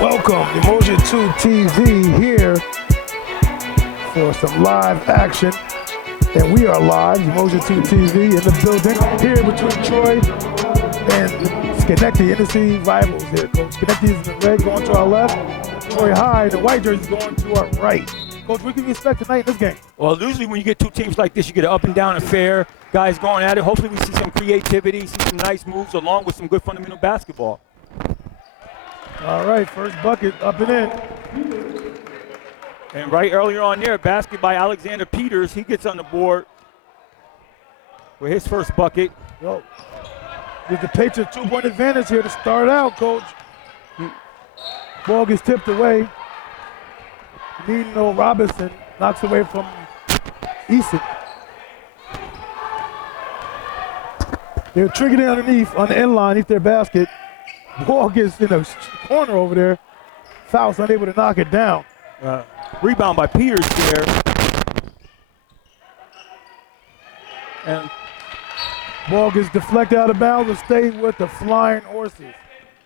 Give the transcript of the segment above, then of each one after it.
Welcome, Umoja TWO TV here for some live action. And we are live, Umoja TWO TV in the building, here between Troy and Schenectady, NC rivals here, Coach. Schenectady is in the red going to our left. Troy High, the white jersey going to our right. Coach, what can we expect tonight in this game? Well, usually when you get two teams like this, you get an up and down affair, guys going at it. Hopefully we see some creativity, see some nice moves along with some good fundamental basketball. All right, first bucket up and in. And right earlier on there, basket by Alexander Peters. He gets on the board with his first bucket. Yo, gives the Patriots 2-point advantage here to start out, Coach. Ball gets tipped away. Nino Robinson knocks away from Eason. They're triggering underneath on the end line, underneath their basket. Ball gets in the corner over there. Faust unable to knock it down. Rebound by Peters there. And ball gets deflected out of bounds and stays with the Flying Horses.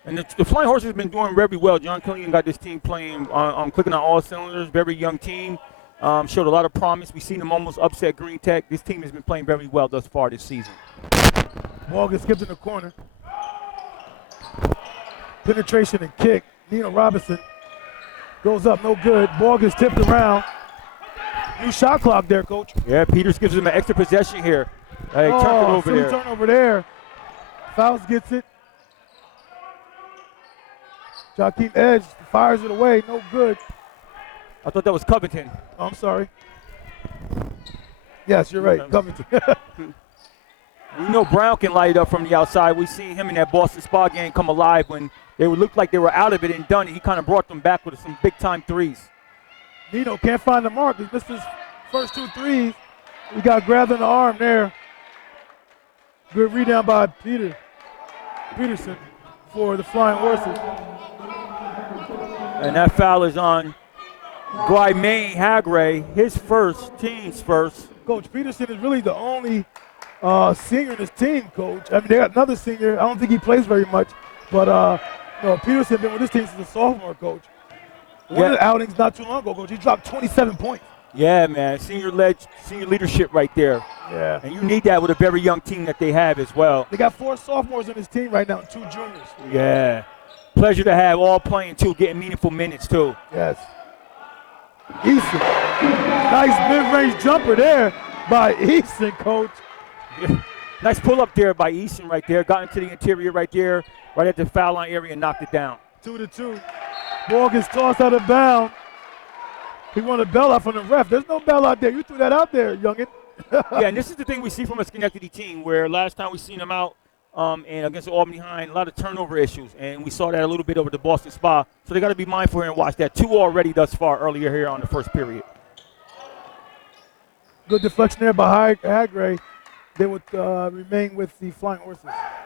And the Flying Horses have been doing very well. John Killian got this team playing, clicking on all cylinders. Very young team. Showed a lot of promise. We've seen them almost upset Green Tech. This team has been playing very well thus far this season. Ball gets skipped in the corner. Penetration and kick. Nino Robinson goes up, no good. Ball gets tipped around. New shot clock there, Coach. Yeah, Peters gives him an extra possession here. Turnover there. Faust gets it. Joaquin Edge fires it away, no good. I thought that was Covington. Oh, I'm sorry. Yes, you're right, Covington. We know Brown can light it up from the outside. We've seen him in that Boston Spa game come alive when they would look like they were out of it and done it. He kind of brought them back with some big-time threes. Nino can't find the mark. He missed his first two threes. He got grabbed in the arm there. Good rebound by Peterson for the Flying Horses. And that foul is on Guaymain Hagre, his first, team's first. Coach, Peterson is really the only senior in his team, Coach. I mean, they got another senior. I don't think he plays very much, but Peterson been with this team since a sophomore, Coach. One of the outings not too long ago, Coach. He dropped 27 points. Yeah, man, senior leadership right there. Yeah. And you need that with a very young team that they have as well. They got 4 sophomores in this team right now and 2 juniors. Yeah. Pleasure to have all playing too, getting meaningful minutes too. Yes. Eason. Nice mid-range jumper there by Eason, Coach. Yeah. Nice pull-up there by Eason right there. Got into the interior right there, right at the foul line area and knocked it down. 2-2. Ball gets tossed out of bounds. He wanted a bell out from the ref. There's no bell out there. You threw that out there, youngin. Yeah, and this is the thing we see from a Schenectady team where last time we seen them out and against the Albany High, a lot of turnover issues. And we saw that a little bit over the Boston Spa. So they got to be mindful here and watch that. 2 already thus far earlier here on the first period. Good deflection there by Hagre. They would remain with the Flying Horses.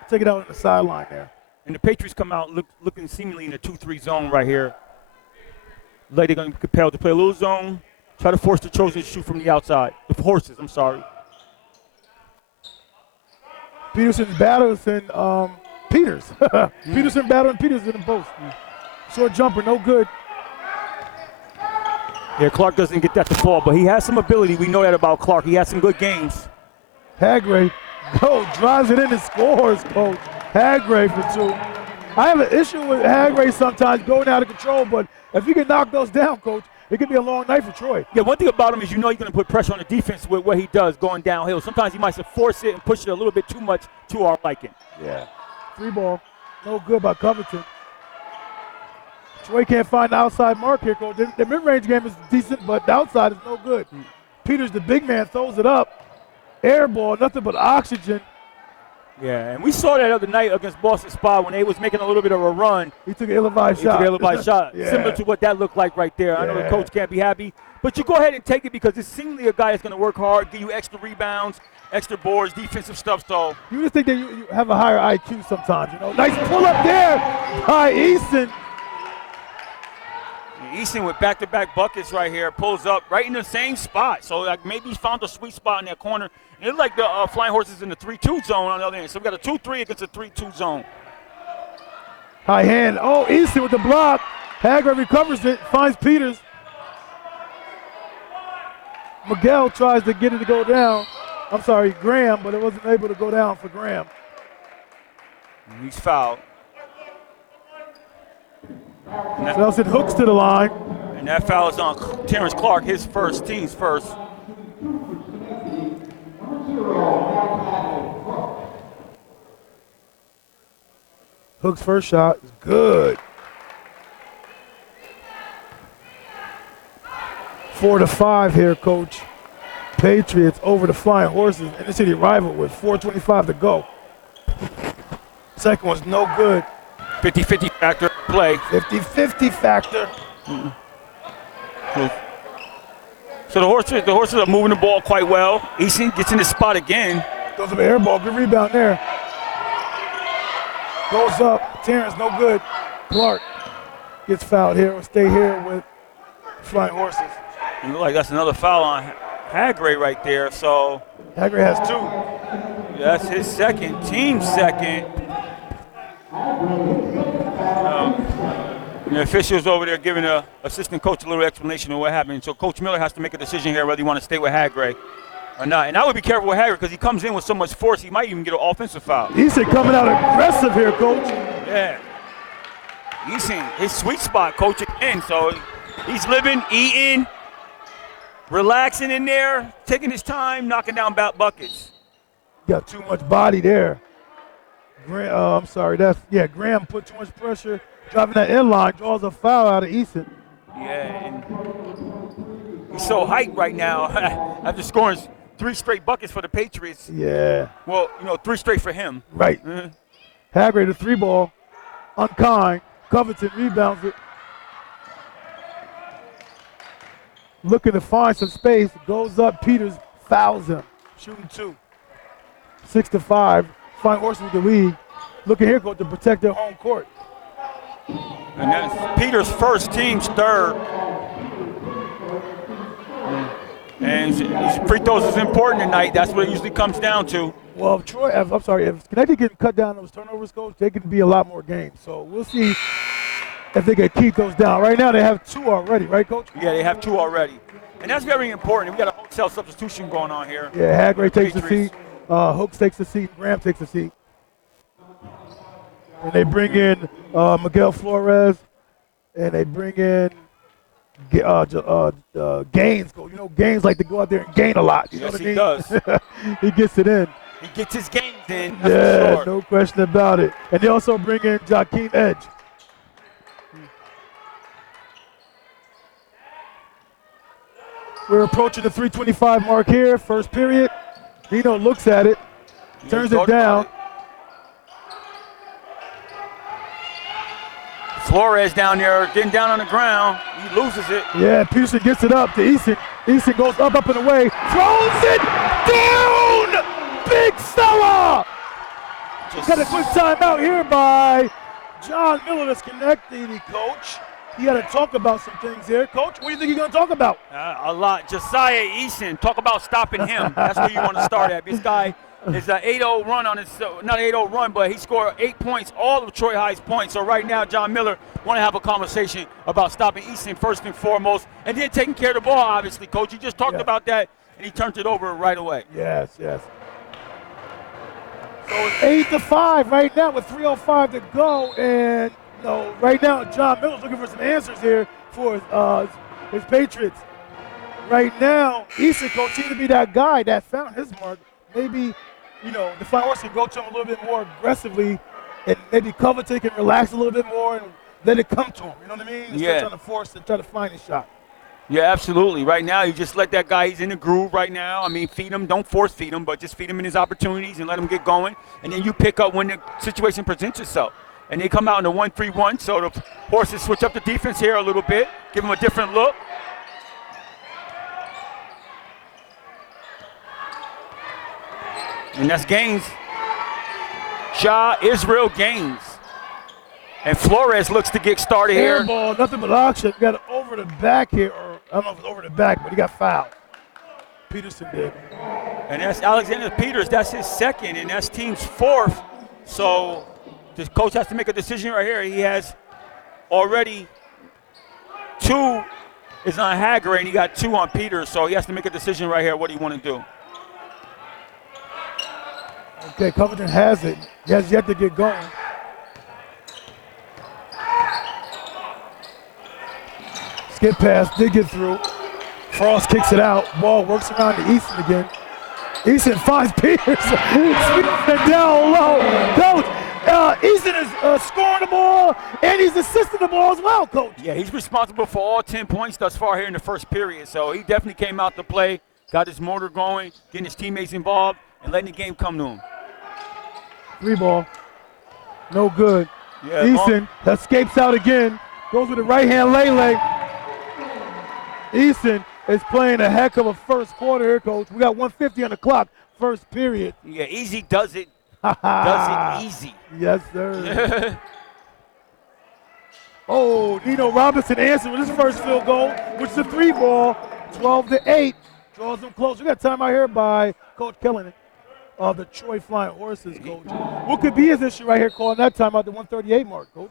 Take it out on the sideline there. And the Patriots come out looking seemingly in a 2-3 zone right here. Like they're going to be compelled to play a little zone, try to force the Trojans to shoot from the outside. The Horses, I'm sorry. Peterson's battles and Peters. Peterson battling Peters in the post. Short jumper, no good. Yeah, Clark doesn't get that to fall, but he has some ability. We know that about Clark. He has some good games. Hagre, drives it in and scores, Coach. Hagre for 2. I have an issue with Hagre sometimes going out of control, but if you can knock those down, Coach, it could be a long night for Troy. Yeah, one thing about him is he's going to put pressure on the defense with what he does going downhill. Sometimes he might force it and push it a little bit too much to our liking. Yeah. 3 ball, no good by Covington. Troy can't find the outside mark here, Coach. The mid-range game is decent, but the outside is no good. Peters, the big man, throws it up. Air ball, nothing but oxygen. Yeah, and we saw that other night against Boston Spa when they was making a little bit of a run. He took an ill-advised shot. Yeah. Similar to what that looked like right there. I know the coach can't be happy, but you go ahead and take it because it's seemingly a guy that's going to work hard, give you extra rebounds, extra boards, defensive stuff. So you just think that you have a higher IQ sometimes, Nice pull-up there by Eason. Eason with back-to-back buckets right here, pulls up right in the same spot. So maybe he found a sweet spot in that corner. It looked like the Flying Horses in the 3-2 zone on the other end. So we got a 2-3 against a 3-2 zone. High hand. Oh, Eason with the block. Hagler recovers it, finds Peters. Miguel tries to get it to go down. I'm sorry, Graham, but it wasn't able to go down for Graham. He's fouled. Nelson hooks to the line. And that foul is on Terrence Clark, his first, team's first. Hook's first shot is good. 4-5 here, Coach. Patriots over the Flying Horses in the city rival with 4:25 to go. Second one's no good. 50-50 factor play. 50-50 factor. So the horses are moving the ball quite well. Easton gets in his spot again. Goes up an air ball, good rebound there. Goes up, Terrence, no good. Clark gets fouled here, will stay here with Flying Horses. It looks like that's another foul on Hagray right there, so. Hagray has 2. That's his second, team's second. The officials over there giving the assistant coach a little explanation of what happened. So Coach Miller has to make a decision here whether he want to stay with Hagray or not. And I would be careful with Hagray because he comes in with so much force, he might even get an offensive foul. Easton coming out aggressive here, Coach. Yeah. Easton, his sweet spot, Coach, again. So he's living, eating, relaxing in there, taking his time, knocking down buckets. Got too much body there. Graham put too much pressure. Driving that inline, draws a foul out of Easton. Yeah, and he's so hyped right now after scoring 3 straight buckets for the Patriots. Yeah. Well, 3 straight for him. Right. Hagray, the 3 ball, unkind. Covington rebounds it. Looking to find some space, goes up, Peters fouls him. Shooting 2. 6-5. Flying Horses with the lead. Looking here, Coach, to protect their home court. And that's Peters' first, team's third. And free throws is important tonight. That's what it usually comes down to. Well, if Schenectady can cut down those turnovers, Coach, they can be a lot more games. So we'll see if they can keep those down. Right now they have 2 already, right, Coach? Yeah, they have 2 already. And that's very important. We got a wholesale substitution going on here. Yeah, Hagray takes the seat. Hooks takes the seat. Graham takes the seat. And they bring in Miguel Flores, and they bring in Gaines. Gaines like to go out there and gain a lot. You know what I mean? Does. He gets it in. He gets his gains in. Yeah, for sure. no question about it. And they also bring in Jakeem Edge. We're approaching the 3:25 mark here, first period. Dino looks at it, turns it down. Flores down there getting down on the ground. He loses it. Yeah, Peterson gets it up to Easton. Easton goes up and away. Throws it down! Big Stella! Got a quick timeout here by John Miller, the Schenectady coach. He had to talk about some things here. Coach, what do you think he's going to talk about? A lot. Josiah Easton, talk about stopping him. That's where you want to start at. This guy is an 8-0 run on his, not an 8-0 run, but he scored 8 points, all of Troy High's points. So right now, John Miller want to have a conversation about stopping Easton first and foremost, and then taking care of the ball, obviously, Coach. You just talked about that, and he turned it over right away. Yes. So it's 8-5 right now with 3:05 to go, and right now John Miller's looking for some answers here for his Patriots. Right now, Easton Coach seems to be that guy that found his mark. Maybe, the Flying Horse can go to him a little bit more aggressively, and maybe Covington can relax a little bit more and let it come to him. You know what I mean? Instead of trying to force and try to find his shot. Yeah, absolutely. Right now, you just let that guy, he's in the groove right now. I mean, feed him. Don't force feed him, but just feed him in his opportunities and let him get going. And then you pick up when the situation presents itself. And they come out in the 1-3-1, so the Horses switch up the defense here a little bit, give him a different look. And that's Gaines. Israel Gaines. And Flores looks to get started here. Air ball, nothing but auction. Got it over the back here, or I don't know if it's over the back, but he got fouled. Peterson did. And that's Alexander Peters. That's his second, and that's team's fourth. So the coach has to make a decision right here. He has already 2 is on Hagger, and he got 2 on Peters, so he has to make a decision right here what he want to do. Okay, Covington has it. He has yet to get going. Skip pass, did get through. Frost kicks it out. Ball works around to Easton again. Easton finds Peters. Speaking down low. Coach, Easton is scoring the ball, and he's assisting the ball as well, Coach. Yeah, he's responsible for all 10 points thus far here in the first period, so he definitely came out to play, got his motor going, getting his teammates involved, and letting the game come to him. 3 ball. No good. Yeah, Easton escapes out again. Goes with the right hand Lele. Easton is playing a heck of a first quarter here, Coach. We got 1:50 on the clock, first period. Yeah, easy does it. Does it easy. Yes, sir. Oh, Nino Robinson answered with his first field goal, which is a 3 ball, 12-8. Draws them close. We got time out here by Coach Kellenen of the Troy Flying Horses, Coach. What could be his issue right here calling that time out the 138 mark, Coach?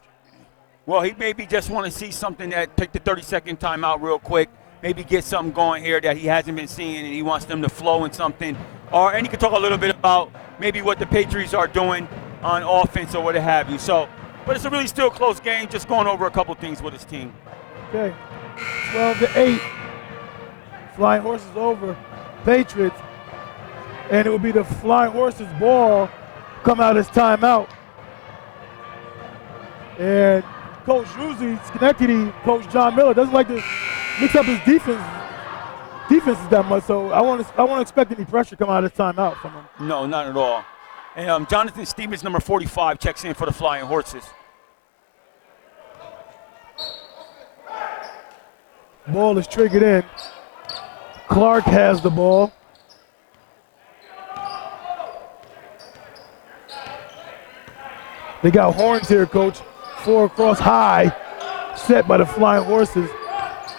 Well, he maybe just want to see something that take the 30-second timeout real quick, maybe get something going here that he hasn't been seeing, and he wants them to flow in something. And he could talk a little bit about maybe what the Patriots are doing on offense or what have you. So, but it's a really still close game, just going over a couple things with his team. Okay, 12-8. Flying Horses over Patriots. And it will be the Flying Horses ball come out as timeout. And Coach Ruzzi, Schenectady, Coach John Miller doesn't like to mix up his defenses that much, so I won't expect any pressure come out of this timeout from him. No, not at all. And Jonathan Stevens, number 45, checks in for the Flying Horses. Ball is triggered in. Clark has the ball. They got horns here, Coach. 4 across high, set by the Flying Horses.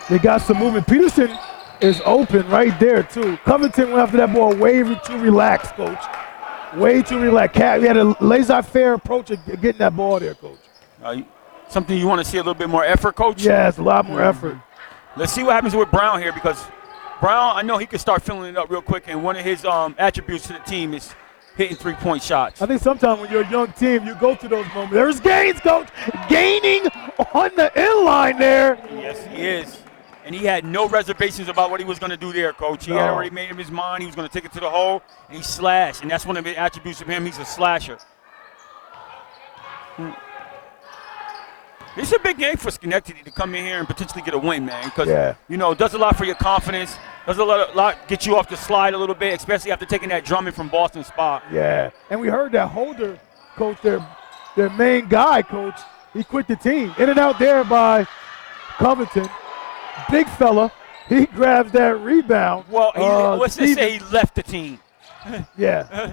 They got some movement. Peterson is open right there, too. Covington went after that ball way too relaxed, Coach. Way too relaxed. He had a laissez-faire approach of getting that ball there, Coach. Something you want to see a little bit more effort, Coach? Yes, a lot more effort. Let's see what happens with Brown here, because Brown, I know he can start filling it up real quick, and one of his attributes to the team is hitting 3-point shots. I think sometimes when you're a young team, you go through those moments. There's gains, Coach. Gaining on the inline there. Yes, he is. And he had no reservations about what he was going to do there, Coach. He had already made up his mind. He was going to take it to the hole, and he slashed. And that's one of the attributes of him. He's a slasher. This is a big game for Schenectady to come in here and potentially get a win, man, because, it does a lot for your confidence. Does a lot get you off the slide a little bit, especially after taking that drumming from Boston spot. Yeah, and we heard that Holder, Coach, their main guy, Coach, he quit the team. In and out there by Covington. Big fella, he grabs that rebound. Well, let's just say he left the team. Yeah.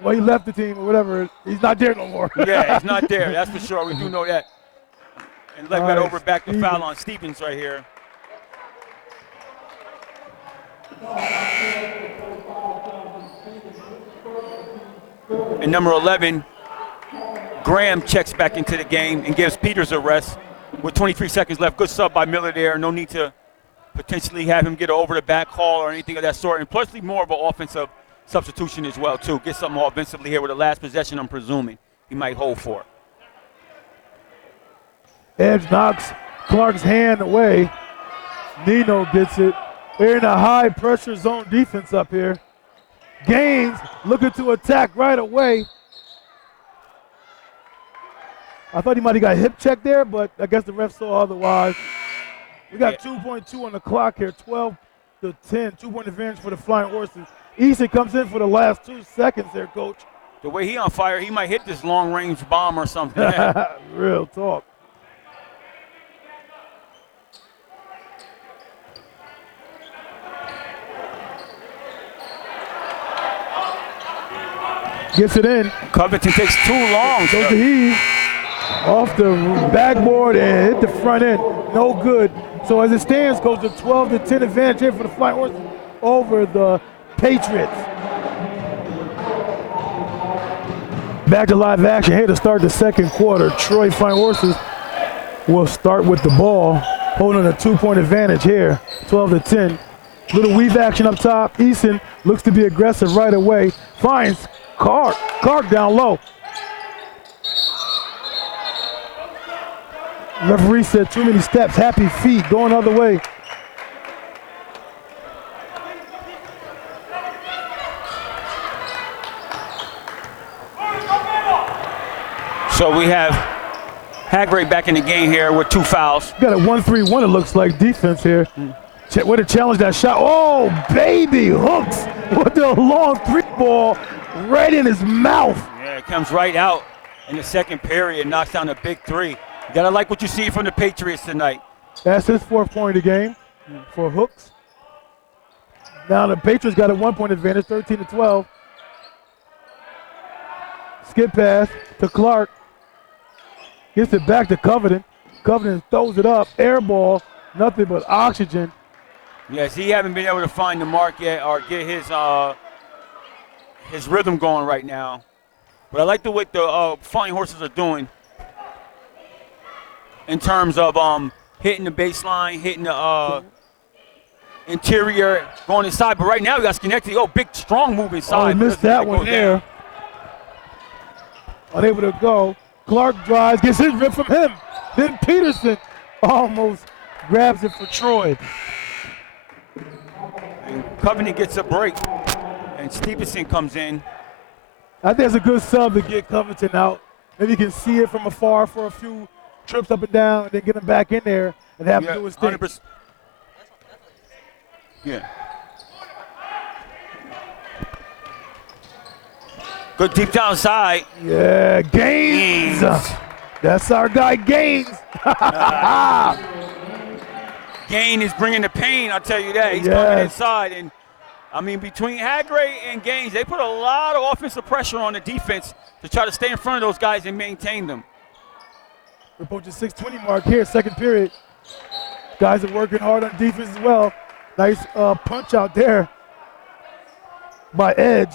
Well, he left the team or whatever. He's not there no more. Yeah, he's not there. That's for sure. We do know that. And leg that over back to foul on Stevens right here. And number 11, Graham checks back into the game and gives Peters a rest with 23 seconds left. Good sub by Miller there. No need to potentially have him get over the back haul or anything of that sort. And plus, more of an offensive substitution as well, too. Get something offensively here with the last possession, I'm presuming he might hold for. Edge knocks Clark's hand away. Nino gets it. They're in a high-pressure zone defense up here. Gaines looking to attack right away. I thought he might have got a hip check there, but I guess the ref saw otherwise. We got 2.2 on the clock here, 12-10, 2-point advantage for the Flying Horses. Easton comes in for the last 2 seconds there, Coach. The way he on fire, he might hit this long-range bomb or something. Real talk. Gets it in. Covington takes too long. Goes to heave. Off the backboard and hit the front end. No good. So as it stands, goes to 12-10 advantage here for the Flying Horses over the Patriots. Back to live action here to start the second quarter. Troy Flying Horses will start with the ball, holding a 2-point advantage here, 12-10. Little weave action up top. Eason looks to be aggressive right away. Finds Clark. Clark down low. Referee said too many steps. Happy feet going the other way. So we have Hungary back in the game here with 2 fouls. Got a 1-3-1, it looks like, defense here. Way to challenge that shot. Oh, baby, hooks with the long 3 ball right in his mouth. Yeah, it comes right out in the second period, knocks down a big 3. You gotta like what you see from the Patriots tonight. That's his 4th point of the game for hooks. Now the Patriots got a 1-point advantage, 13-12. Skip pass to Clark. Gets it back to Covington. Covington throws it up. Air ball, nothing but oxygen. Yes, he haven't been able to find the mark yet or get his rhythm going right now. But I like the way the Flying Horses are doing in terms of hitting the baseline, hitting the interior, going inside. But right now we got Schenectady. Oh, big, strong move inside. Oh, he missed that one there. Unable to go. Clark drives, gets his rip from him. Then Peterson almost grabs it for Troy. And Covington gets a break, and Stevenson comes in. I think it's a good sub to get Covington out. Maybe you can see it from afar for a few trips up and down, and then get him back in there and have him do his thing. 100%. Yeah. Good deep down side. Yeah, Gaines. That's our guy, Gaines. Gaines is bringing the pain, I'll tell you that. He's coming inside. And, I mean, between Hagray and Gaines, they put a lot of offensive pressure on the defense to try to stay in front of those guys and maintain them. We're approaching 6:20 mark here, second period. Guys are working hard on defense as well. Nice punch out there by Edge.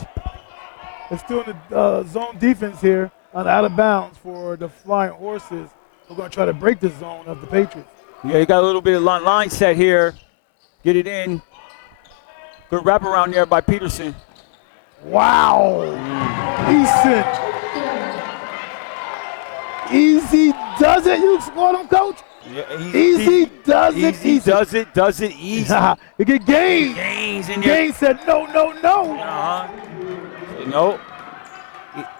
It's still in the zone defense here on out of bounds for the Flying Horses. We're going to try to break the zone of the Patriots. Yeah, you got a little bit of line set here. Get it in. Good wraparound there by Peterson. Wow. Eason. Easy does it. You scored him, coach? Yeah, easy does it. Easy does it easy. You get Gaines. Gaines in there. Gaines said no. No.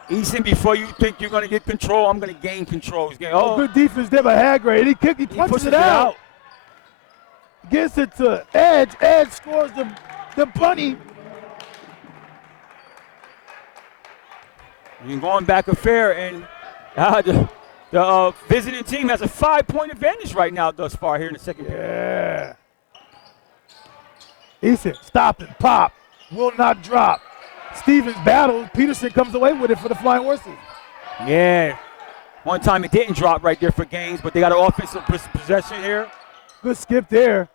Eason, before you think you're going to get control, I'm going to gain control. Good defense there by Hagray. He punches it out. Gets it to Edge. Edge scores the bunny. You're going back a fair, and the visiting team has a 5-point advantage right now thus far here in the second period. Yeah. Eason, stop and pop. Will not drop. Stevens battles. Peterson comes away with it for the Flying Horses. Yeah. One time it didn't drop right there for Gaines, but they got an offensive possession here. Good skip there.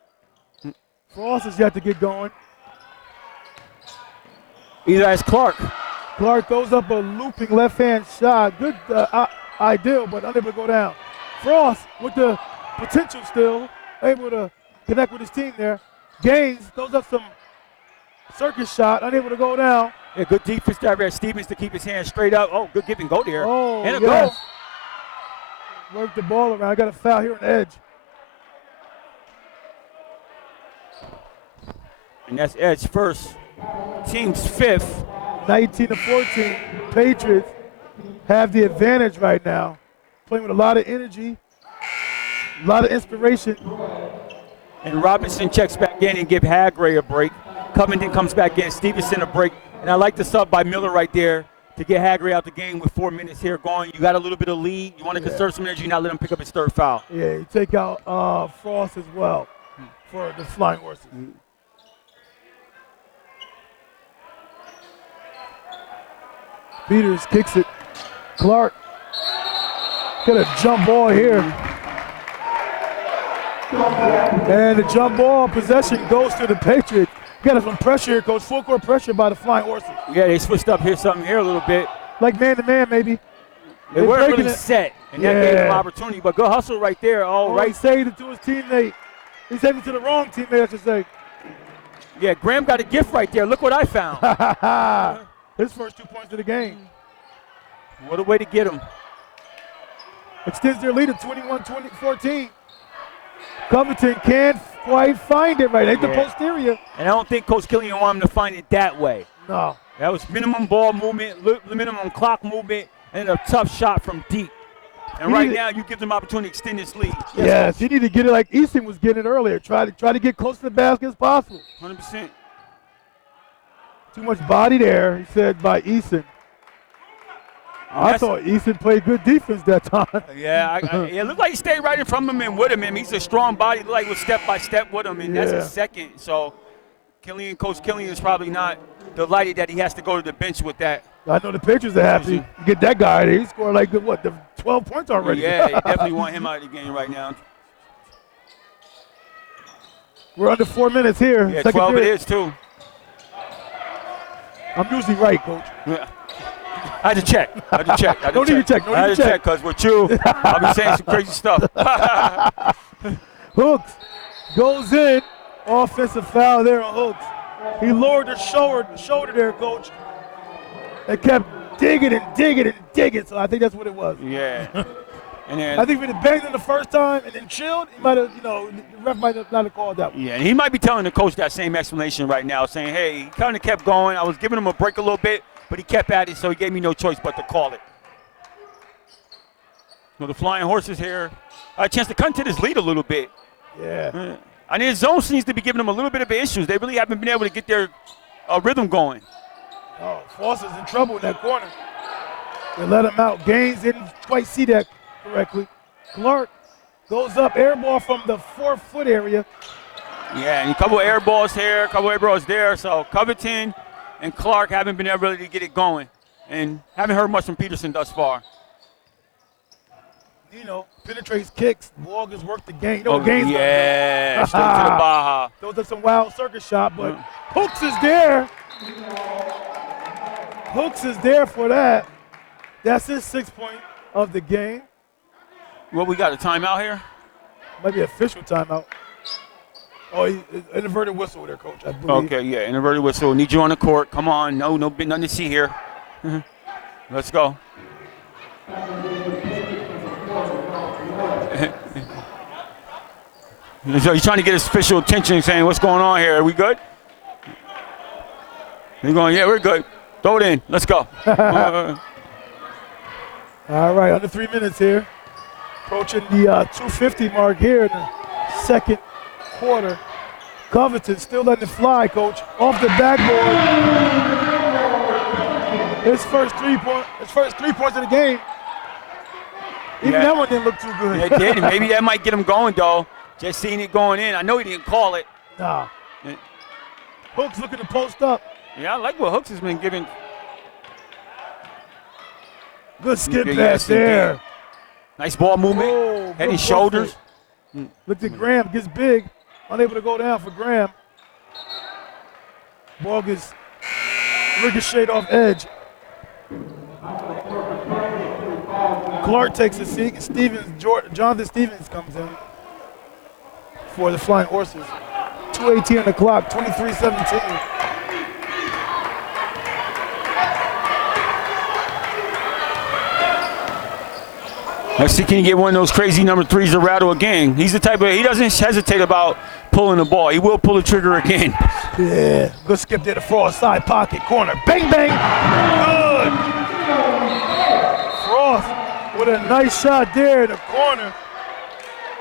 Frost has yet to get going. Either as Clark. Clark throws up a looping left-hand shot. Good ideal, but unable to go down. Frost with the potential still, able to connect with his team there. Gaines throws up some circus shot, unable to go down. Yeah, good defense there by Stevens to keep his hands straight up. Oh, good give and go there. Oh, and a goal. Work the ball around. I got a foul here on Edge. And that's Edge first. Team's 5th. 19-14. Patriots have the advantage right now. Playing with a lot of energy, a lot of inspiration. And Robinson checks back in and give Hagray a break. Covington comes back in, Stevenson a break. And I like the sub by Miller right there to get Hagray out the game with 4 minutes here going. You got a little bit of lead. You want to conserve some energy, not let him pick up his 3rd foul. Yeah, you take out Frost as well for the Flying Horses. Peters kicks it. Clark got a jump ball here. And the jump ball possession goes to the Patriots. Got some pressure here, coach. Full court pressure by the Flying Horses. Yeah, they switched up here, something here a little bit. Like man-to-man, maybe. They weren't really set, and that gave him opportunity. But good hustle right there. He saved it to his teammate. He saved it to the wrong teammate, I should say. Yeah, Graham got a gift right there. Look what I found. His first 2 points of the game. What a way to get him. Extends their lead to 21-14. Covington can't quite find it right. Ain't the posterior. And I don't think Coach Killian wanted him to find it that way. No. That was minimum ball movement, minimum clock movement, and a tough shot from deep. And right now, you give them opportunity to extend this lead. Yes, you need to get it like Easton was getting it earlier. Try to get close to the basket as possible. 100%. Too much body there, he said, by Easton. I thought Easton played good defense that time. Yeah, it looked like he stayed right in front of him and with him. He's a strong body. It looked like he was step by step with him, and that's his second. So Coach Killian is probably not delighted that he has to go to the bench with that. I know the Patriots are happy. Get that guy there. He scored like, the 12 points already. Yeah, they definitely want him out of the game right now. We're under 4 minutes here. Yeah, 12 it is, too. I'm usually right, Coach. Yeah. I had to check. No need to check. Because with you, I'll be saying some crazy stuff. Hooks goes in. Offensive foul there on Hooks. He lowered the shoulder there, Coach. They kept digging and digging and digging, so I think that's what it was. Yeah. And then, I think if he had banged him the first time and then chilled, he might have, the ref might have not have called that one. Yeah, and he might be telling the coach that same explanation right now, saying, hey, he kind of kept going. I was giving him a break a little bit, but he kept at it, so he gave me no choice but to call it. The Flying Horses here, a chance to cut into this lead a little bit. Yeah. And his zone seems to be giving them a little bit of issues. They really haven't been able to get their rhythm going. Oh, Foster's in trouble in that corner. They let him out. Gaines didn't quite see that correctly. Clark goes up, air ball from the 4-foot area. Yeah, and a couple air balls here, a couple air balls there. So Covington and Clark haven't been able to get it going. And haven't heard much from Peterson thus far. Penetrates kicks. Ball has worked the game. Gaines. Yeah, straight to the Baja. Those are some wild circus shot, but Hooks is there. Hooks is there for that. That's his 6th point of the game. Well, we got a timeout here? Might be official timeout. Oh, an inverted whistle there, Coach, I believe. Okay, yeah, inverted whistle. Need you on the court. Come on. No, nothing to see here. Let's go. So he's trying to get his official attention, saying, what's going on here? Are we good? He's going, yeah, we're good. Throw it in. Let's go. All right, under 3 minutes here. Approaching the 2:50 mark here in the second quarter. Covington still letting it fly, Coach. Off the backboard. His first 3 points of the game. Even that one didn't look too good. It did. Maybe that might get him going, though. Just seeing it going in. I know he didn't call it. Nah. Hooks looking to post up. Yeah, I like what Hooks has been giving. Good skip pass there. Nice ball movement. Head and shoulders. Looked at Graham. Gets big. Unable to go down for Graham. Ball gets ricocheted off edge. Clark takes a seat. Jonathan Stevens comes in for the Flying Horses. 2:18 on the clock, 23-17. Let's see, can he get one of those crazy number 3s to rattle again? He's the type of, he doesn't hesitate about pulling the ball. He will pull the trigger again. Yeah, good skip there to Frost, side pocket, corner. Bang, bang, good. Frost with a nice shot there in the corner.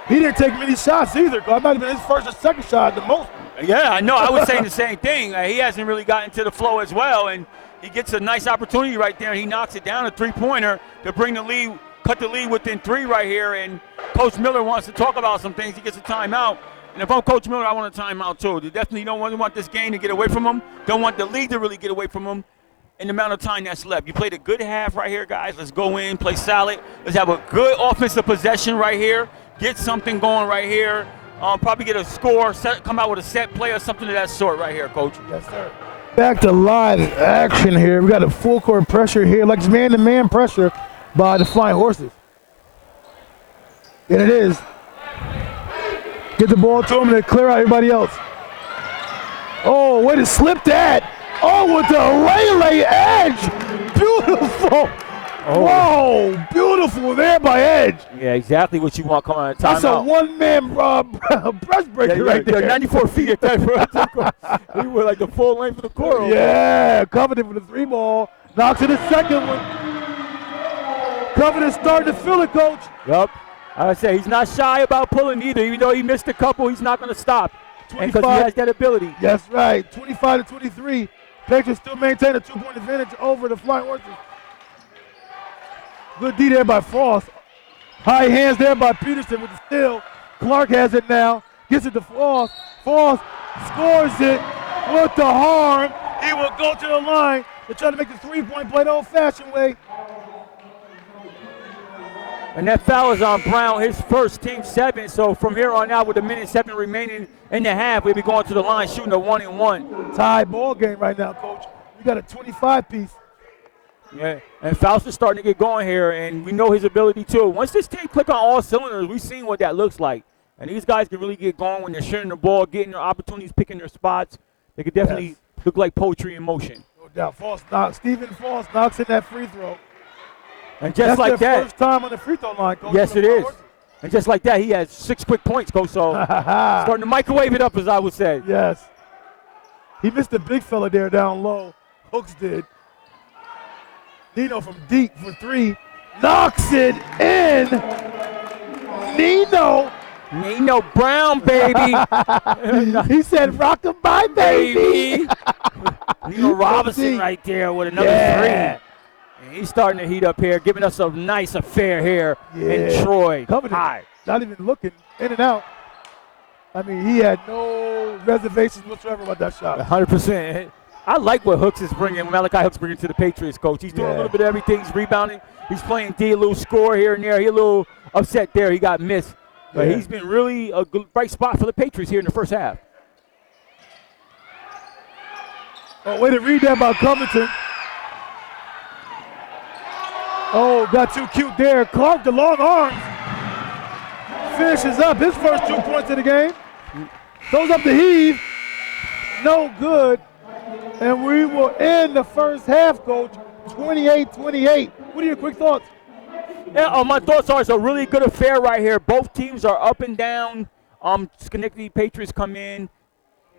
He didn't take many shots either. That might have been his first or second shot the most. Yeah, I know. I was saying the same thing. He hasn't really gotten to the flow as well, and he gets a nice opportunity right there, and he knocks it down, a three-pointer to bring the lead, cut the lead within 3 right here, and Coach Miller wants to talk about some things. He gets a timeout, and if I'm Coach Miller, I want a timeout too. They definitely don't want this game to get away from him, don't want the lead to really get away from him in the amount of time that's left. You played a good half right here, guys. Let's go in, play solid. Let's have a good offensive possession right here. Get something going right here. Probably get a score, come out with a set play or something of that sort right here, Coach. Yes, sir. Back to live action here. We got a full court pressure here, like it's man-to-man pressure. by the Flying Horses. And it is. Get the ball to him and clear out everybody else. Oh, way to slip that. Oh, with the lay edge. Beautiful. Oh. Whoa, beautiful there by Edge. Yeah, exactly what you want coming out of timeout. That's a one-man breastbreaker right there. 94 feet at that. He went like the full length of the court. Yeah, Covington for the 3 ball. Knocks in the second one. Covington starting to feel it, Coach. Yep. I say he's not shy about pulling either. Even though he missed a couple, he's not going to stop. Because he has that ability. That's right. 25-23. Patriots still maintain a 2-point advantage over the Flying Horses. Good D there by Frost. High hands there by Peterson with the steal. Clark has it now. Gets it to Frost. Frost scores it with the harm. He will go to the line to try to make the 3-point play the old-fashioned way. And that foul is on Brown, his first team 7. So from here on out, with a minute 7 remaining in the half, we'll be going to the line shooting a 1-and-1. Tie ball game right now, Coach. We got a 25-piece. Yeah, and Faust is starting to get going here, and we know his ability too. Once this team click on all cylinders, we've seen what that looks like. And these guys can really get going when they're shooting the ball, getting their opportunities, picking their spots. They could definitely look like poetry in motion. No doubt. Stephen Frost knocks in that free throw. And just like their that. First time on the free throw line, Coach. Yes, it is. And just like that, he has 6 quick points, Coach. So starting to microwave it up, as I would say. Yes. He missed the big fella there down low. Hooks did. Nino from deep for 3. Knocks it in. Nino Brown, baby. He said, rock 'em bye, baby. Nino Robinson right there with another 3. And he's starting to heat up here, giving us a nice affair here in Troy. High. Not even looking in and out. I mean, he had no reservations whatsoever about that shot. 100%. I like what Hooks is bringing, Malachi Hooks bringing to the Patriots, Coach. He's doing a little bit of everything. He's rebounding. He's playing D, a little score here and there. He's a little upset there. He got missed. But he's been really a good, bright spot for the Patriots here in the first half. Oh, way to read that by Covington. Oh, got too cute there. Clark, the long arms. Finishes up his first 2 points of the game. Throws up the heave. No good. And we will end the first half, Coach, 28-28. What are your quick thoughts? Yeah, my thoughts are it's a really good affair right here. Both teams are up and down. Schenectady Patriots come in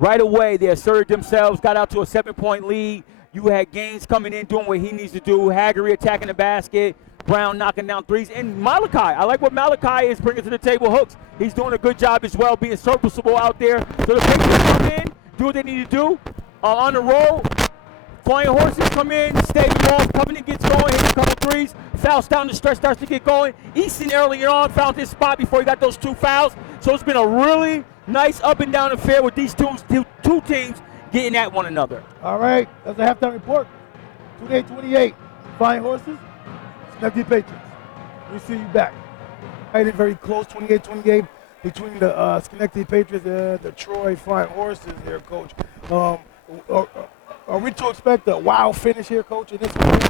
right away. They asserted themselves, got out to a 7-point lead. You had Gaines coming in, doing what he needs to do. Hungary attacking the basket. Brown knocking down threes. And Malachi, I like what Malachi is bringing to the table. Hooks, he's doing a good job as well, being serviceable out there. So the Patriots come in, do what they need to do. On the roll, Flying Horses come in, stay off. Covenant gets going, hits a couple threes. Fouls down the stretch, starts to get going. Easton earlier on found his spot before he got those 2 fouls. So it's been a really nice up and down affair with these two teams getting at one another. All right, that's a halftime report. 28-28, Flying Horses, Schenectady Patriots. We'll see you back. Right, very close, 28-28 between the Schenectady Patriots and the Troy Flying Horses here, Coach. Are we to expect a wow finish here, Coach, in this game?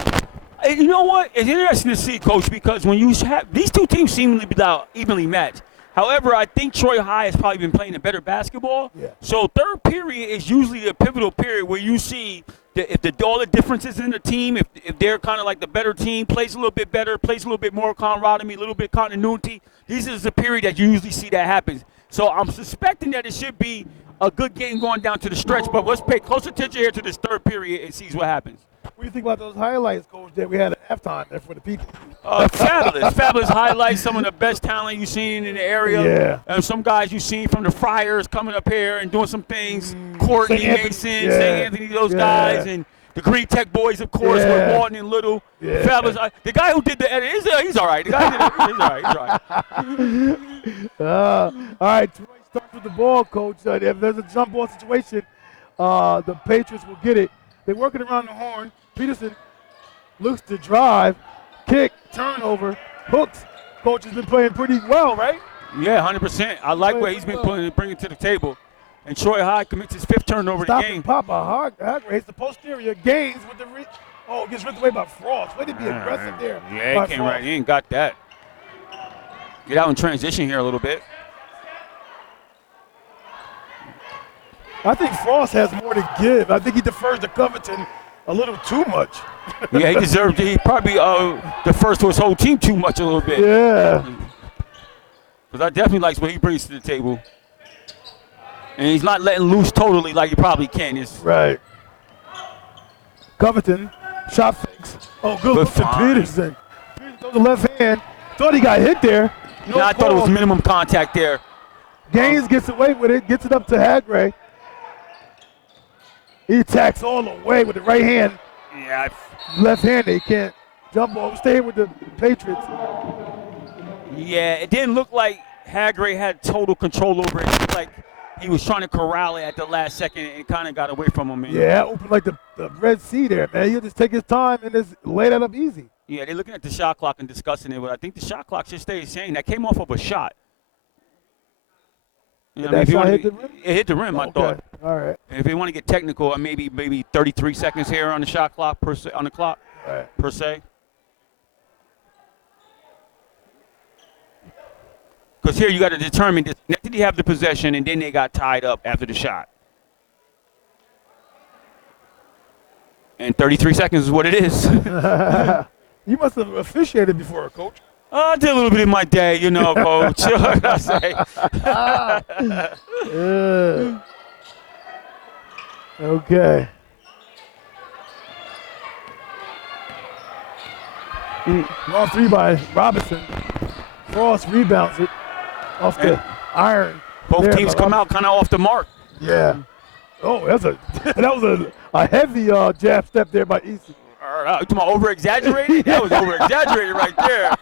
You know what? It's interesting to see, Coach, because when you have these two teams seemingly be evenly matched. However, I think Troy High has probably been playing a better basketball. Yeah. So third period is usually a pivotal period where you see all the differences in the team, if they're kind of like the better team, plays a little bit better, plays a little bit more camaraderie, a little bit continuity. This is the period that you usually see that happens. So I'm suspecting that it should be a good game going down to the stretch, but let's pay close attention here to this third period and see what happens. What do you think about those highlights, Coach, that we had at halftime there for the people? Fabulous highlights. Some of the best talent you've seen in the area. Yeah. And some guys you've seen from the Friars coming up here and doing some things. Courtney Mason, St. Anthony, those guys, and the Green Tech boys, of course, with Morton and Little. Yeah. Fabulous. The guy who did the edit, he's all right. The guy he's all right. All right, Troy starts with the ball, Coach. If there's a jump ball situation, the Patriots will get it. They're working around the horn. Peterson looks to drive, kick, turnover, hooks. Coach has been playing pretty well, right? Yeah, 100%. I like what he's been bringing to the table. And Troy High commits his 5th turnover of the game. Papa Hart hits the posterior. Gaines with the reach. Oh, gets ripped away by Frost. Way to be aggressive there. Yeah, he came right in, got that. Get out in transition here a little bit. I think Frost has more to give. I think he defers to Covington a little too much. Yeah, he probably defers to his whole team too much a little bit. Yeah. Because I definitely like what he brings to the table. And he's not letting loose totally like he probably can. Right. Covington, shot fakes. Oh, good look to Peterson. Peterson throws the left hand. Thought he got hit there. No, I thought it was minimum contact there. Gaines gets away with it, gets it up to Hagray. He attacks all the way with the right hand. Yeah. Left hand, he can't jump over. Staying with the Patriots. Yeah, it didn't look like Hagray had total control over it. It looked like he was trying to corral it at the last second and kind of got away from him. Man. Yeah, open like the Red Sea there, man. He'll just take his time and just lay that up easy. Yeah, they're looking at the shot clock and discussing it, but I think the shot clock should stay the same. That came off of a shot. You know, that shot hit the rim? It hit the rim, I thought. All right. If they want to get technical, maybe 33 seconds here on the shot clock per se, per se. Because here you got to determine, did he have the possession and then they got tied up after the shot? And 33 seconds is what it is. You must have officiated before, Coach. I did a little bit in my day, you know, Coach. What can I say? Okay. Long three by Robinson. Frost rebounds it off the iron. Both teams come out kind of off the mark. Yeah. Oh, that was a heavy jab step there by Easton. You talking about over-exaggerated? That was over-exaggerated right there.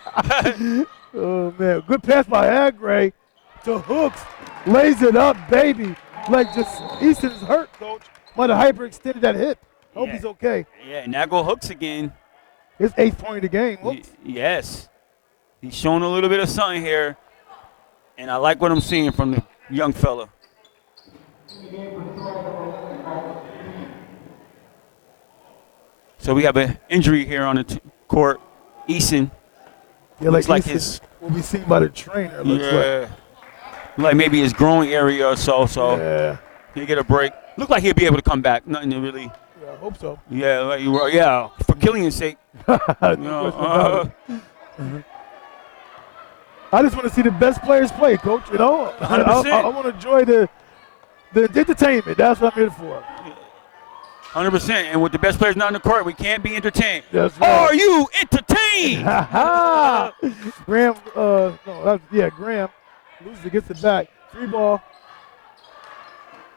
Oh, man. Good pass by Hagray to Hooks. Lays it up, baby. Like just Easton's hurt, Coach. Might have hyperextended that hip. Hope he's okay. Yeah, and now go Hooks again. His 8th point of the game. Hooks. Yes. He's showing a little bit of something here. And I like what I'm seeing from the young fella. So we have an injury here on the court. Easton. Yeah, looks like Easton his will be seen by the trainer. Looks like maybe his growing area or so. So yeah. He'll get a break. Look like he'll be able to come back. Nothing to really. Yeah, I hope so. Yeah, for Killian's sake. I just want to see the best players play, Coach. You know, I want to enjoy the entertainment. That's what I'm here for. 100%. And with the best players not on the court, we can't be entertained. That's right. Are you entertained? Graham, Graham loses, gets it back. 3 ball.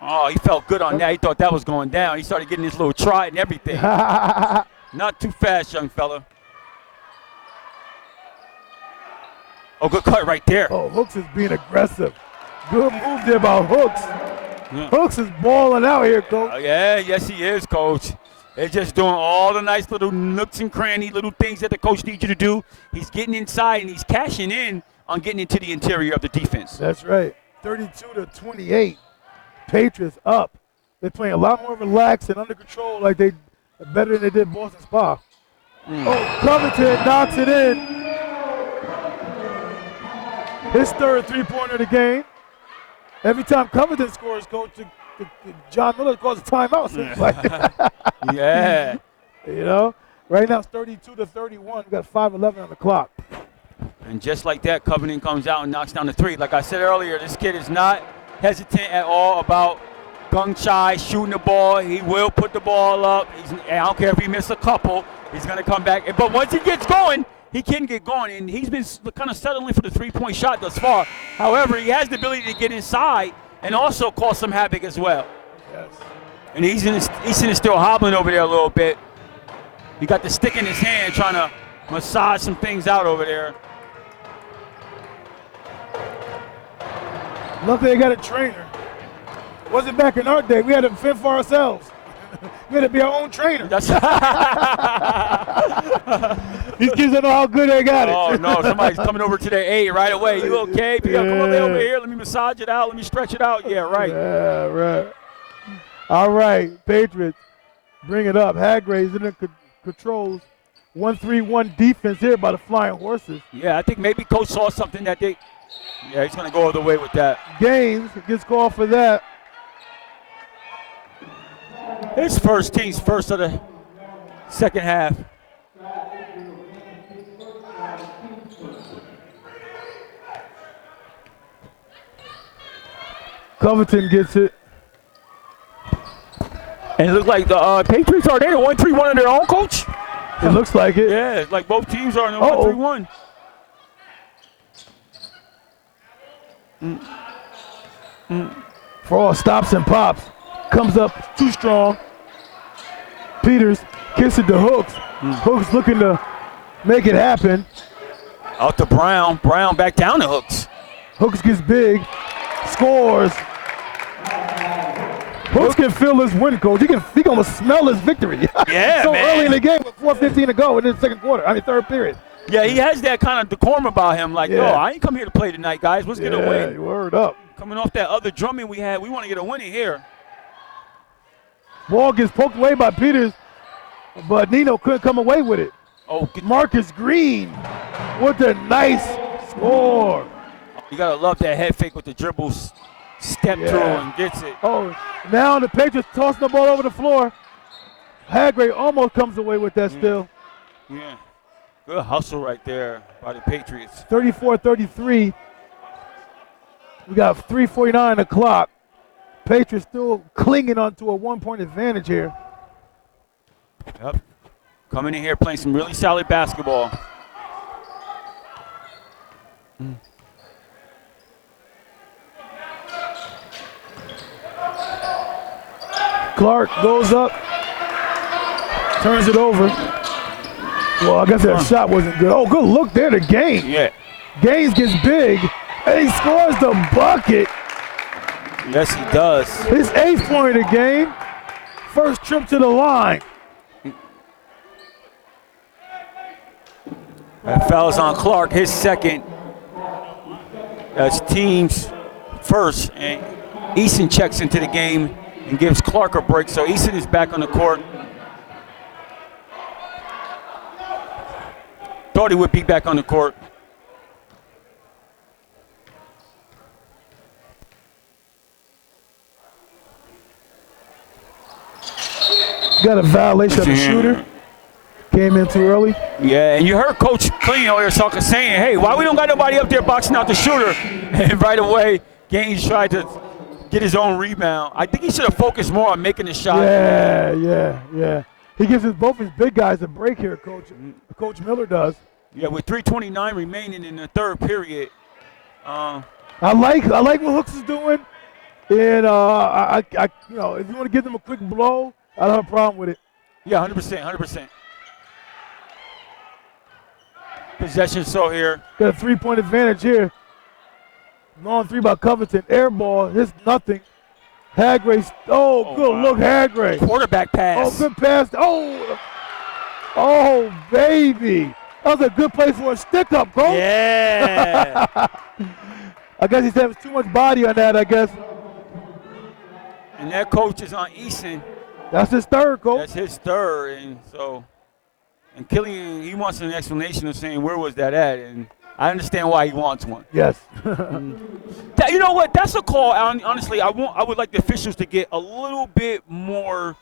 Oh, he felt good on that. He thought that was going down. He started getting his little trot and everything. Not too fast, young fella. Oh, good cut right there. Oh, Hooks is being aggressive. Good move there by Hooks. Yeah. Hooks is balling out here, Coach. Yes, he is, Coach. They're just doing all the nice little nooks and cranny little things that the coach needs you to do. He's getting inside, and he's cashing in on getting into the interior of the defense. That's right. 32-28. Patriots up. They're playing a lot more relaxed and under control, like they better than they did Boston Spa. Oh, Covington knocks it in. His 3rd three-pointer of the game. Every time Covington scores, Coach, John Miller calls a timeout. Seems like. Yeah. You know, right now it's 32-31. We got 5:11 on the clock. And just like that, Covington comes out and knocks down the 3. Like I said earlier, this kid is not hesitant at all about gun-shy, shooting the ball. He will put the ball up. I don't care if he misses a couple. He's going to come back. But once he gets going, he can get going. And he's been kind of settling for the 3-point shot thus far. However, he has the ability to get inside and also cause some havoc as well. Yes. And Easton is still hobbling over there a little bit. He got the stick in his hand trying to massage some things out over there. Luckily, they got a trainer. Wasn't back in our day. We had to fend for ourselves. We had to be our own trainer. These kids don't know how good they got it. Oh, no. Somebody's coming over to their aid right away. You okay? Yeah. Come over here. Let me massage it out. Let me stretch it out. Yeah, right. Yeah, right. All right, Patriots. Bring it up. Hagray's in the controls 1-3-1 defense here by the Flying Horses. Yeah, I think maybe Coach saw something that they. Yeah, he's going to go all the way with that. Gaines gets called for that. His team's first of the second half. Covington gets it. And it looks like the Patriots are there, 1-3-1 on their own, Coach? It looks like it. Yeah, it's like both teams are in the 1-3-1. For all stops and pops. Comes up too strong. Peters kicks it to Hooks. Hooks looking to make it happen. Out to Brown. Brown back down to Hooks. Hooks gets big. Scores. Hooks can feel his win, Coach. He can almost smell his victory. Yeah, so man. early in the game with 4:15 to go in the third period. Yeah, he has that kind of decorum about him. Like, Yeah. yo, I ain't come here to play tonight, guys. Let's get a win. Word up. Coming off that other drumming we had, we want to get a win in here. Ball gets poked away by Peters, but Nino couldn't come away with it. Oh, Marcus Green with a nice score. you got to love that head fake with the dribbles. Step through and gets it. Oh, now the Patriots tossing the ball over the floor. Hagray almost comes away with that still. Yeah. Good hustle right there by the Patriots. 34-33. We got 3:49 on the clock. Patriots still clinging onto a 1-point advantage here. Yep. Coming in here playing some really solid basketball. Clark goes up, turns it over. Well, I guess that shot wasn't good. Oh, good look there to Gaines. Yeah. Gaines gets big, and he scores the bucket. Yes, he does. His 8th point of the game. First trip to the line. That foul's on Clark, his second. That's team's first. And Eason checks into the game and gives Clark a break. So Eason is back on the court. Thought he would be back on the court. Got a violation of the shooter. Came in too early. Yeah, and you heard Coach Clean earlier saying, hey, why we don't got nobody up there boxing out the shooter? And right away, Gaines tried to get his own rebound. I think he should have focused more on making the shot. Yeah. He gives both his big guys a break here, Coach. Coach Miller does. Yeah, with 3:29 remaining in the third period. I like what Hooks is doing, and I if you want to give them a quick blow, I don't have a problem with it. Yeah, 100%. Possession so here. Got a 3-point advantage here. Long three by Covington. Air ball. It's nothing. Hagray. Oh, good look, Hagray. Quarterback pass. Oh, good pass. Oh, baby. That was a good play for a stick-up, Coach. Yeah. I guess he's having too much body on that, I guess. And that coach is on Eason. That's his third, Coach. That's his third. And Killian, he wants an explanation of saying where was that at, and I understand why he wants one. Yes. You know what? That's a call. Honestly, I would like the officials to get a little bit more.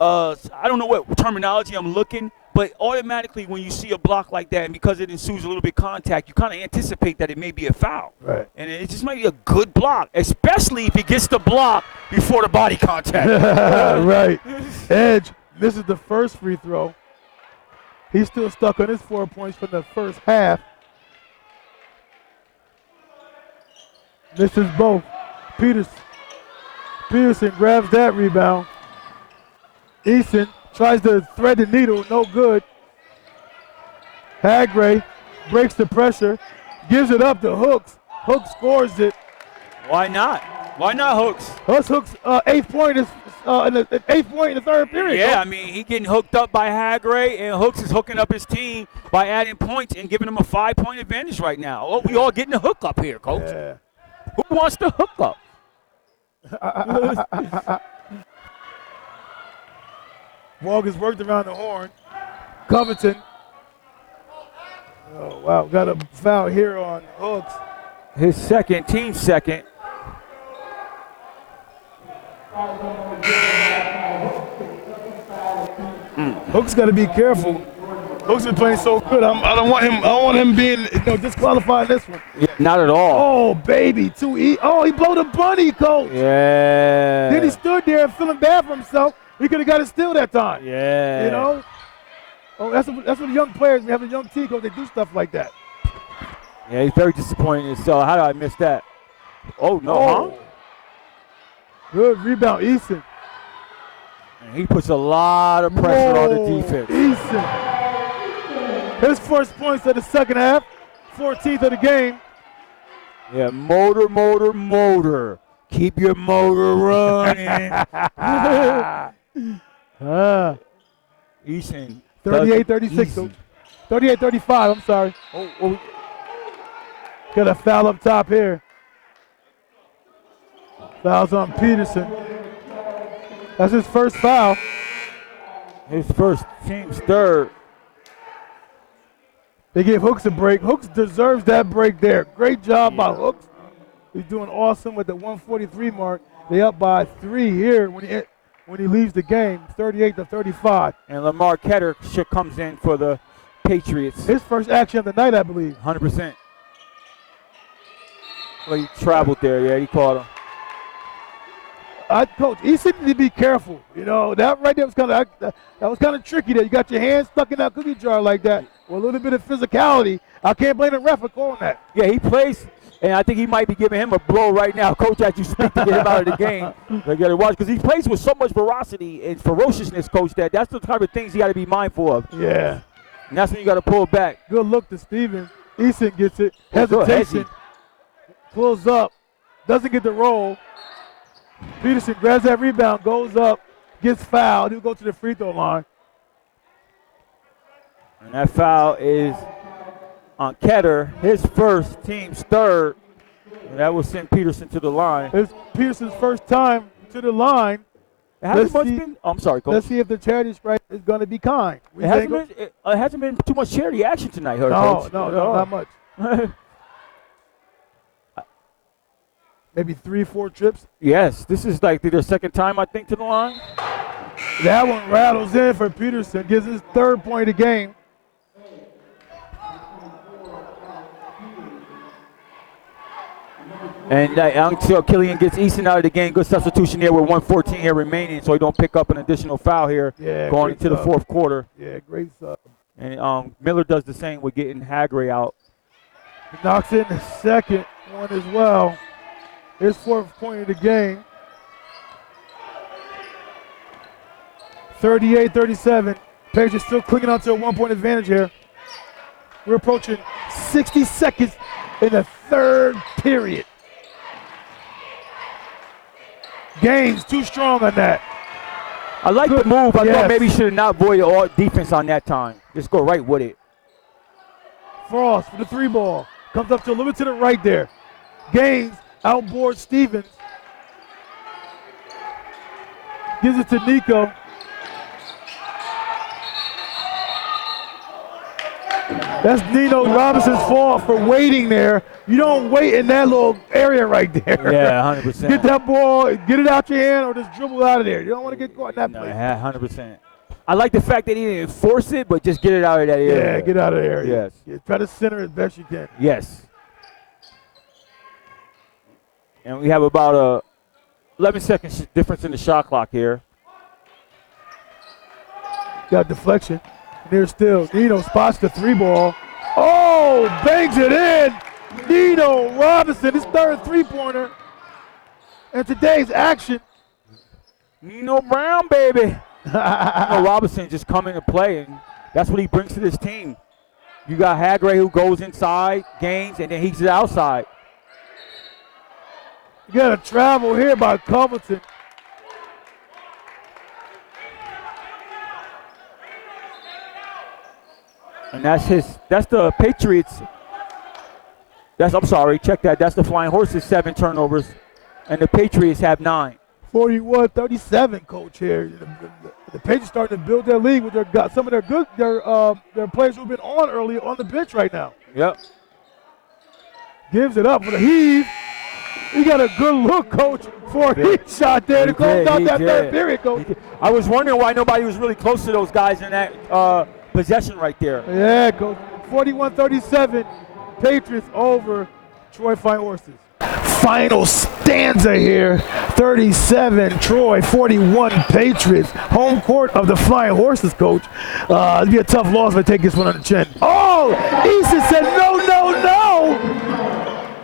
I don't know what terminology I'm looking, but automatically when you see a block like that, and because it ensues a little bit of contact, you kind of anticipate that it may be a foul. Right. And it just might be a good block, especially if he gets the block before the body contact. Right. Edge misses the first free throw. He's still stuck on his 4 points from the first half. Misses both. Peterson grabs that rebound. Eason tries to thread the needle, no good. Hagray breaks the pressure, gives it up to Hooks. Hooks scores it. Why not? Why not Hooks? Hooks' 8th point is in the 8th point in the third period. Yeah, I mean, he getting hooked up by Hagray, and Hooks is hooking up his team by adding points and giving them a 5-point advantage right now. Oh, we all getting the hook up here, Coach. Yeah. Who wants the hook up? Ball gets worked around the horn. Covington. Oh, wow. Got a foul here on Hooks. His second, team second. Hooks got to be careful. Hooks been playing so good. I don't want him. I don't want him being disqualified in this one. Yeah, not at all. Oh baby, he blew the bunny, coach. Yeah. Then he stood there feeling bad for himself. He could have got a steal that time. Yeah. You know. Oh, that's what young players. We have a young team coach. They do stuff like that. Yeah, he's very disappointed. So how did I miss that? Oh no, huh? Good rebound, Eason. And he puts a lot of pressure on the defense. Eason. His first points of the second half, 14th of the game. Yeah, motor. Keep your motor running. Eason. 38-36. 38-35, I'm sorry. Oh. Got a foul up top here. Foul's on Peterson. That's his first foul. His first, team's third. They gave Hooks a break. Hooks deserves that break there. Great job by Hooks. He's doing awesome with the 143 mark. They up by 3 here when he leaves the game, 38-35. And Lamar Ketter comes in for the Patriots. His first action of the night, I believe. 100%. Well, he traveled there. Yeah, he caught him. Coach, Eason need to be careful. You know, that right there was kind of tricky there. You got your hands stuck in that cookie jar like that with a little bit of physicality. I can't blame the ref for calling that. Yeah, he plays, and I think he might be giving him a blow right now, Coach, as you speak, to get him out of the game. They got to watch because he plays with so much ferocity and ferociousness, Coach, that's the type of things you got to be mindful of. Yeah. And that's when you got to pull back. Good look to Steven. Eason gets it. Hesitation. Pulls up. Doesn't get the roll. Peterson grabs that rebound, goes up, gets fouled. He'll go to the free throw line. And that foul is on Ketter, his first, team's third. And that will send Peterson to the line. It's Peterson's first time to the line. I'm sorry, Coach. Let's see if the charity strike is going to be kind. It hasn't been too much charity action tonight, Coach. No, not much. Maybe 3-4 trips. Yes, this is like their second time, I think, to the line. That one rattles in for Peterson, gives his third point of the game. And until Killian gets Easton out of the game, good substitution there with 1:14 here remaining, so he don't pick up an additional foul here going into the fourth quarter. Yeah, great sub. And Miller does the same with getting Haggerty out. He knocks in the second one as well. His fourth point of the game. 38-37. Patriots still clinging on to a 1-point advantage here. We're approaching 60 seconds in the third period. Gaines too strong on that. I like the move. I thought maybe he should have not voided all defense on that time. Just go right with it. Frost for the 3 ball. Comes up to a little bit to the right there. Gaines outboards Stevens. Gives it to Nico. That's Nino Robinson's fault for waiting there. You don't wait in that little area right there. Yeah, 100%. Get that ball, get it out your hand, or just dribble out of there. You don't want to get caught in that place. Yeah, 100%. I like the fact that he didn't force it, but just get it out of that area. Yeah, get out of the area. Yes. Yeah, try to center as best you can. Yes. And we have about a 11 seconds difference in the shot clock here. Got deflection. Near still. Nino spots the 3 ball. Oh, bangs it in. Nino Robinson, his third 3-pointer. And today's action. Nino Brown, baby. Nino Robinson just come into play, and that's what he brings to this team. You got Haggerty who goes inside, gains, and then he's outside. You got a travel here by Covington. And that's the Patriots. I'm sorry, check that. That's the Flying Horses, 7 turnovers. And the Patriots have 9. 41-37, coach here. The Patriots starting to build their lead with some of their players who've been on early on the bench right now. Yep. Gives it up for the heave. He got a good look, Coach, for a heat shot there to close out that third period, Coach. I was wondering why nobody was really close to those guys in that possession right there. Yeah, Coach. 41-37, Patriots over Troy Flying Horses. Final stanza here, 37 Troy, 41 Patriots. Home court of the Flying Horses, Coach. It'll be a tough loss if I take this one on the chin. Oh, Easton said no, no, no.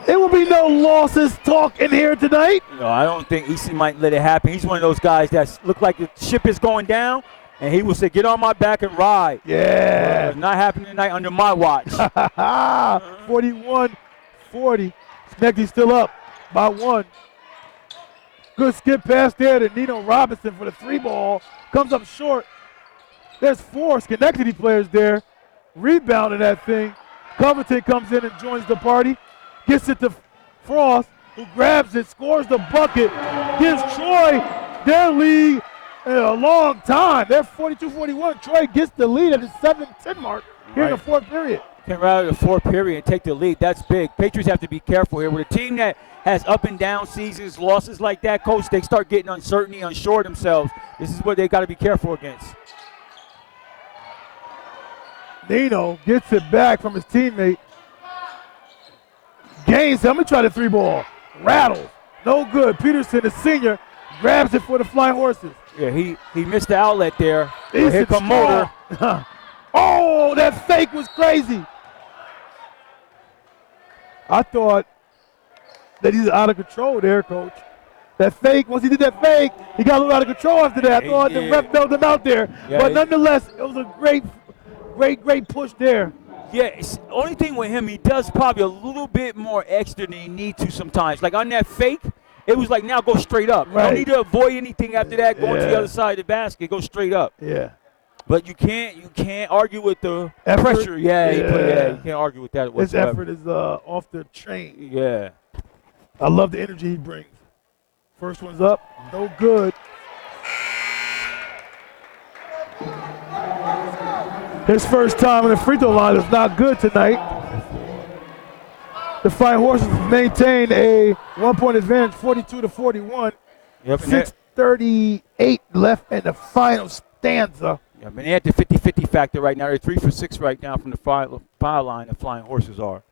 There will be no losses talk in here tonight. No, I don't think Easton might let it happen. He's one of those guys that look like the ship is going down, and he will say, get on my back and ride. Yeah. It's not happening tonight under my watch. 41-40. Schenectady still up by 1. Good skip pass there to Nino Robinson for the 3-ball. Comes up short. There's 4 Schenectady players there. Rebounding that thing. Covington comes in and joins the party. Gets it to Frost, who grabs it, scores the bucket. Gives Troy their lead in a long time. They're 42-41. Troy gets the lead at the 7-10 mark here in the fourth period. Came right out of the fourth period and take the lead. That's big. Patriots have to be careful here. With a team that has up and down seasons, losses like that, Coach, they start getting uncertainty, unsure themselves. This is what they got to be careful against. Nino gets it back from his teammate. Gaines, I'm going to try the 3-ball. Rattles. No good. Peterson, the senior, grabs it for the Flying Horses. Yeah, he missed the outlet there. Here come Motor. Oh, that fake was crazy. I thought that he's out of control there, Coach. That fake, once he did that fake, he got a little out of control after that. I thought the ref bailed him out there. Yeah, but nonetheless, it was a great push there. Yeah, it's the only thing with him, he does probably a little bit more extra than he needs to sometimes. Like on that fake, it was like, now go straight up. Right. You don't need to avoid anything after that, going to the other side of the basket, go straight up. Yeah. But you can't argue with the pressure. Yeah, you can't argue with that whatsoever. His effort is off the chain. Yeah. I love the energy he brings. First one's up, no good. His first time in the free throw line is not good tonight. The Flying Horses maintain a 1-point advantage, 42-41. Yep, 6:38 left in the final stanza. Yeah, but they at the 50-50 factor right now. They're 3 for 6 right now from the foul line. The Flying Horses are.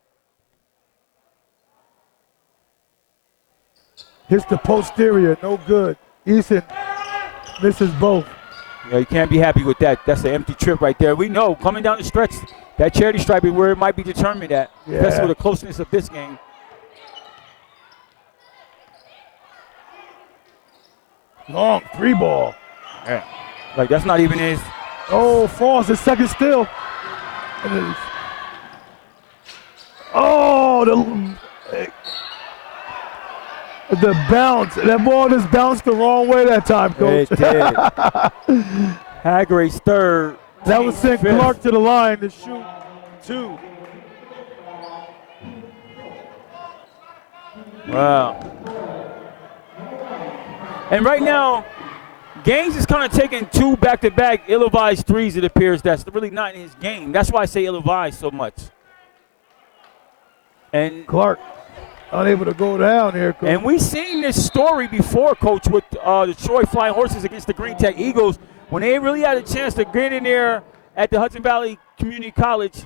Hits the posterior, no good. Easton misses both. Yeah, you can't be happy with that. That's an empty trip right there. We know coming down the stretch, that charity stripe is where it might be determined at, especially with the closeness of this game. Long 3-ball. Yeah. Like that's not even his. Oh, Frost is second still. Oh, the bounce. That ball just bounced the wrong way that time, Coach. It did. Hagrade's third. That was sent Clark to the line to shoot 2. Wow. And right now, Gaines is kind of taking 2 back-to-back ill-advised threes, it appears. That's really not in his game. That's why I say ill-advised so much. And Clark unable to go down here, Coach. And we've seen this story before, Coach, with the Troy Flying Horses against the Green Tech Eagles, when they really had a chance to get in there at the Hudson Valley Community College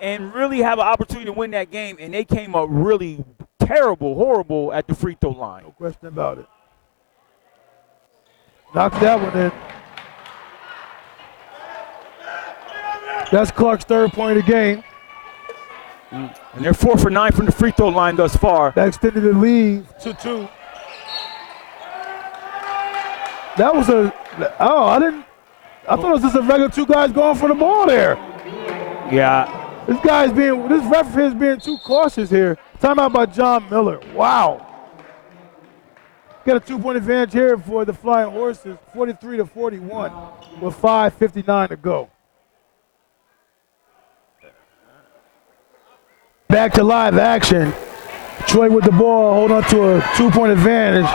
and really have an opportunity to win that game, and they came up really terrible, horrible at the free throw line. No question about it. Knocked that one in. That's Clark's third point of the game. And they're 4 for 9 from the free throw line thus far. That extended the lead to 2. That was I thought it was just a regular 2 guys going for the ball there. Yeah. This referee is being too cautious here. Timeout by John Miller. Wow. Got a 2-point advantage here for the Flying Horses, 43-41 with 5:59 to go. Back to live action. Troy with the ball, hold on to a 2-point advantage,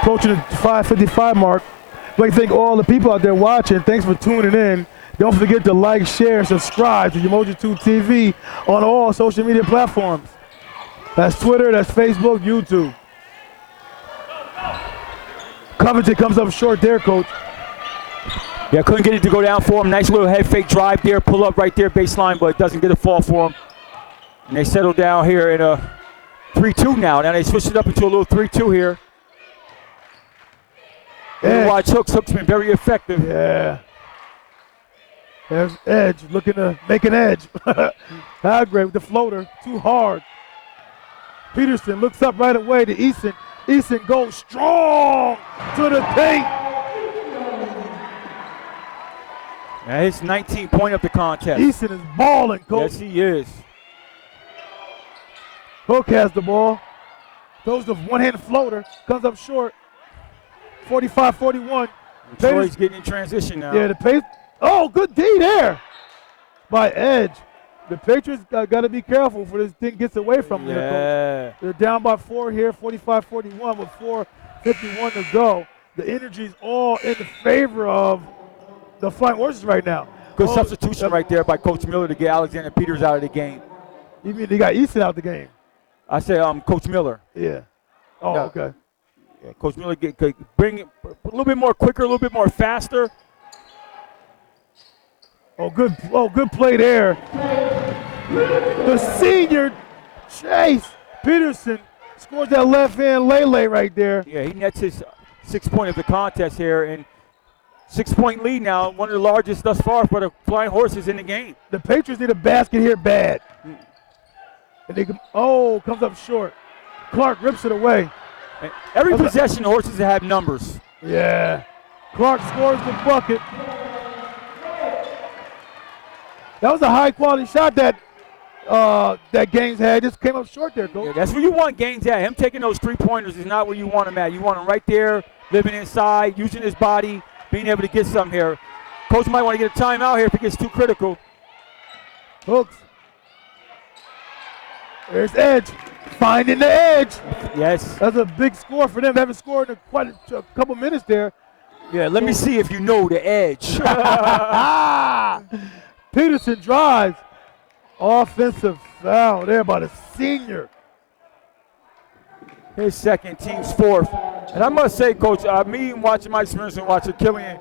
approaching the 5:55 mark. like to thank all the people out there watching. Thanks for tuning in. Don't forget to like, share, and subscribe to Umoja 2 TV on all social media platforms. That's Twitter, that's Facebook, YouTube. Covington comes up short there, Coach. Yeah, couldn't get it to go down for him. Nice little head fake drive there, pull up right there baseline, but it doesn't get a fall for him. And they settle down here in a 3-2 now. Now they switched it up into a little 3-2 here. Watch Hooks. Hooks been very effective. Yeah. There's Edge looking to make an edge. Hungary with the floater, too hard. Peterson looks up right away to Eason. Eason goes strong to the paint. Now his 19 point up the contest. Eason is balling, Coach. Yes, he is. Hook has the ball. Throws the one-hand floater. Comes up short. 45-41. Troy's getting in transition now. Yeah, the pace. Oh, good D there by Edge. The Patriots got to be careful for this thing gets away from them. Yeah. They're down by 4 here, 45-41 with 4:51 to go. The energy is all in the favor of the Flying Horses right now. Good substitution right there by Coach Miller to get Alexander Peters out of the game. You mean they got Easton out of the game? I said Coach Miller. Yeah. Oh, yeah. Okay. Yeah, Coach Miller could bring it a little bit more quicker, a little bit more faster. Oh, good play there. The senior Chase Peterson scores that left-hand Lele right there. Yeah, he nets his 6 point of the contest here, and 6 point lead now, one of the largest thus far for the Flying Horses in the game. The Patriots need a basket here bad. And they comes up short. Clark rips it away. And every possession, the Horses have numbers. Yeah. Clark scores the bucket. That was a high-quality shot that Gaines had. Just came up short there, Coach. Yeah, that's where you want Gaines at. Him taking those three-pointers is not where you want him at. You want him right there, living inside, using his body, being able to get something here. Coach might want to get a timeout here if it gets too critical. Hooks. There's Edge. Finding the edge. Yes. That's a big score for them. They haven't scored in quite a couple minutes there. Yeah, let me see if you know the edge. Peterson drives. Offensive foul there by the senior. His second, team's fourth. And I must say, Coach, me watching my experience and watching Killian,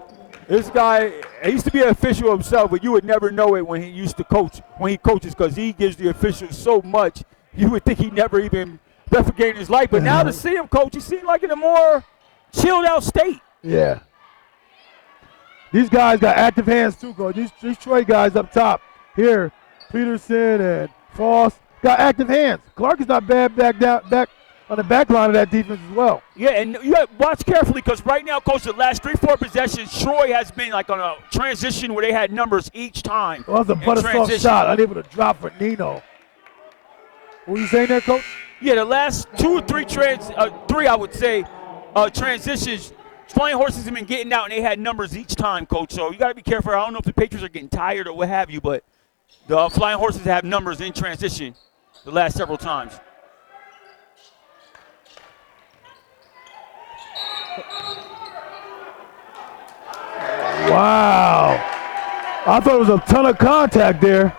this guy, he used to be an official himself, but you would never know it when he used to coach, when he coaches, because he gives the officials so much, you would think he never even ref a game in his life. But now to see him coach, he seems like in a more chilled out state. Yeah. These guys got active hands too, Coach. These Troy guys up top here, Peterson and Frost, got active hands. Clark is not bad back on the back line of that defense as well. Yeah, and you got to watch carefully because right now, Coach, the last 3-4 possessions, Troy has been like on a transition where they had numbers each time. Well, that was a butter-soft shot, unable to drop for Nino. What were you saying there, Coach? Yeah, the last 2 or 3 I would say, transitions, Flying Horses have been getting out and they had numbers each time, Coach. So you got to be careful. I don't know if the Patriots are getting tired or what have you, but the Flying Horses have numbers in transition the last several times. Wow. I thought it was a ton of contact there.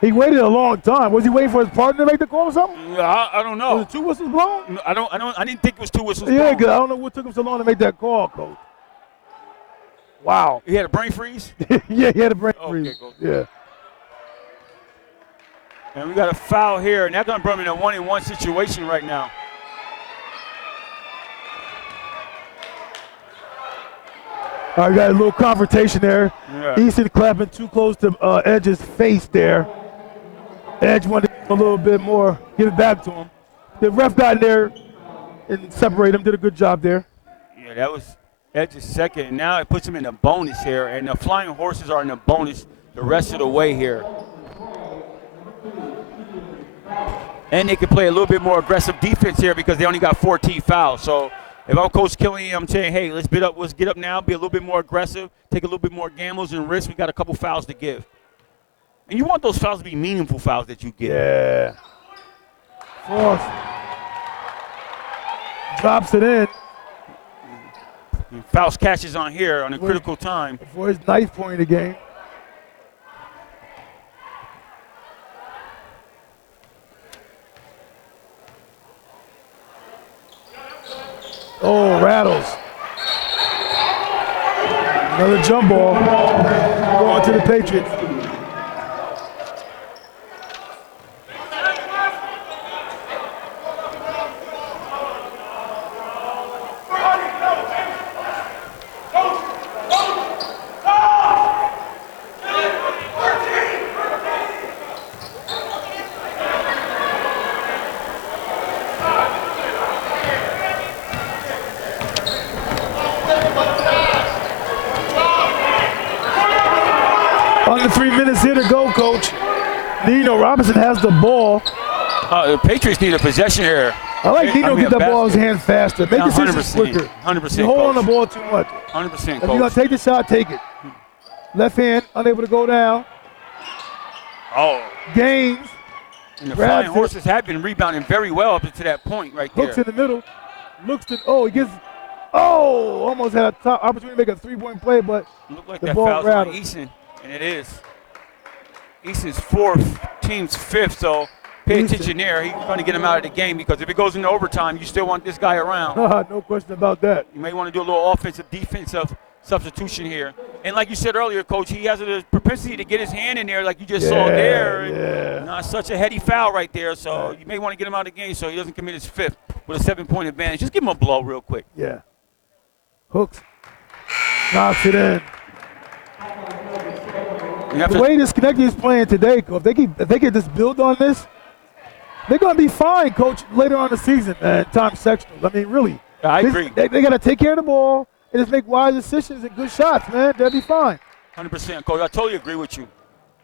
He waited a long time. Was he waiting for his partner to make the call or something? Yeah, I don't know. Was it 2 whistles blown? No, I didn't think it was 2 whistles Yeah, blown. because I don't know what took him so long to make that call, Coach. Wow. He had a brain freeze? Yeah, he had a brain Okay, freeze. Coach. Yeah. And we got a foul here, and that's going to bring him in a 1-on-1 situation right now. All right, we got a little confrontation there. Yeah. Easton clapping too close to Edge's face there. Edge wanted a little bit more, give it back to him. The ref got in there and separated him, did a good job there. Yeah, that was Edge's second, and now it puts him in a bonus here, and the Flying Horses are in a bonus the rest of the way here. And they can play a little bit more aggressive defense here because they only got 14 fouls. So if I'm Coach Killian, I'm saying, hey, let's get up now, be a little bit more aggressive, take a little bit more gambles and risks. We got a couple fouls to give. And you want those fouls to be meaningful fouls that you give. Yeah. Frost drops it in. Faust catches on here on a critical time. For his 9th point of the game. Oh, rattles. Another jump ball going to the Patriots. Under 3 minutes here to go, Coach. Nino Robinson has the ball. The Patriots need a possession here. I like Nino get the ball in his hands faster. Make decisions quicker. 100%. You hold on the ball too much. 100%, If you're Coach. going to take the shot, take it. Left hand, unable to go down. Oh. Gains. And the Flying Horses have been rebounding very well up to that point right there. Hooks in the middle. Looks to, oh, he gets, oh, almost had a top opportunity to make a 3-point play, but looked like the that ball foul's rattled. on Easton, and it is. Easton's 4th, team's 5th, so pay attention there. He's going to get him out of the game because if it goes into overtime, you still want this guy around. No question about that. You may want to do a little offensive, defensive substitution here. And like you said earlier, Coach, he has a propensity to get his hand in there like you just saw there. Yeah. Not such a heady foul right there, so you may want to get him out of the game so he doesn't commit his 5th with a 7-point advantage. Just give him a blow real quick. Yeah. Hooks. Knocks it in. The way this Schenectady is playing today, Coach, if they can just build on this, they're going to be fine, Coach, later on in the season, man, time sectionals. I mean, really. I agree. They got to take care of the ball and just make wise decisions and good shots, man. They'll be fine. 100%, Coach. I totally agree with you.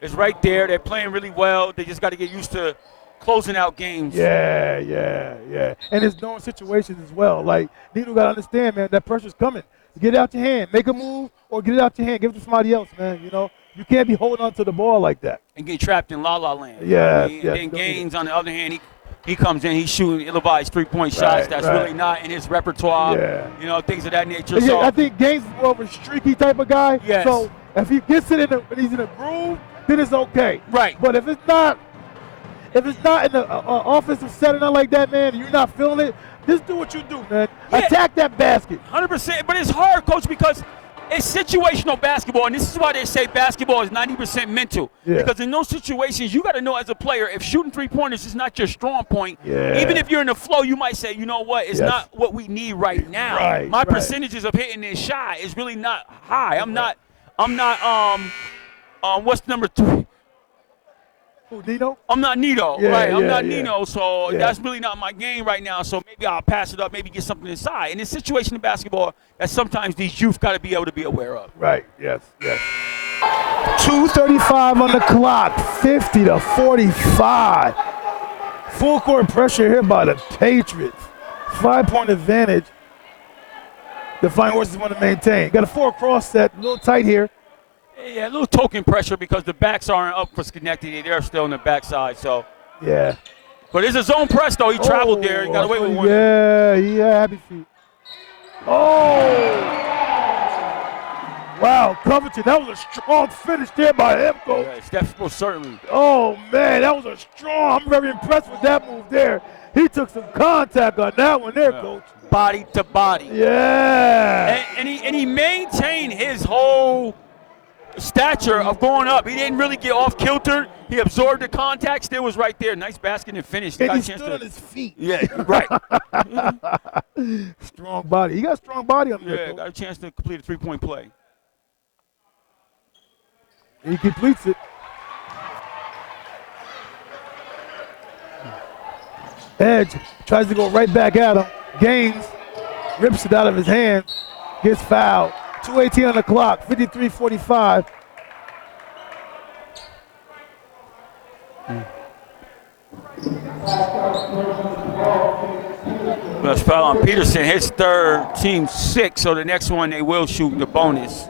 It's right there. They're playing really well. They just got to get used to closing out games. Yeah. And it's knowing situations as well. Like, Nino got to understand, man, that pressure's coming. Get it out your hand. Make a move or get it out your hand. Give it to somebody else, man, you know. You can't be holding on to the ball like that. And get trapped in la-la land. Yeah. And then Gaines, on the other hand, he comes in, he's shooting ill-advised 3-point shots. That's really not in his repertoire. Yeah. You know, things of that nature. Yeah, so I think Gaines is more of a streaky type of guy. Yes. So if he gets it and he's in a groove, then it's okay. Right. But if it's not in the offensive setting like that, man, and you're not feeling it, just do what you do, man. Yeah. Attack that basket. 100%. But it's hard, Coach, because it's situational basketball, and this is why they say basketball is 90% mental. Yeah. Because in those situations, you got to know as a player, if shooting 3-pointers is not your strong point, Yeah. even if you're in the flow, you might say, you know what, it's not what we need right now. My percentages of hitting this shot is really not high. I'm not what's number 3? Who, Nino? I'm not Nino, right? I'm not Nino, so Yeah. that's really not my game right now. So maybe I'll pass it up, maybe get something inside. And it's situation in basketball that sometimes these youth got to be able to be aware of. Right, yes. 2:35 on the clock, 50-45. Full court pressure here by the Patriots. 5-point advantage. The Flying Horses want to maintain. Got a 4-cross set, a little tight here. Yeah, a little token pressure because the backs aren't up for Schenectady. They're still on the backside, so. Yeah. But it's a zone press, though. He traveled there. He got away with one. Yeah, happy feet. Oh! Wow, Covington, that was a strong finish there by him, Coach. Yeah, Steph most certainly. Oh, man, that was a strong. I'm very impressed with that move there. He took some contact on that one there, Coach. Body to body. Yeah. And he maintained his whole stature of going up. He didn't really get off kilter. He absorbed the contact. Still was right there. Nice basket and finish. And he stood on his feet. Yeah, right. Strong body. He got a strong body up there. Yeah, Coach. got a chance to complete a 3-point play. He completes it. Edge tries to go right back at him. Gaines rips it out of his hand. Gets fouled. 2:18 on the clock. 53-45. Plus foul on Peterson. His third, team 6. So the next one they will shoot the bonus.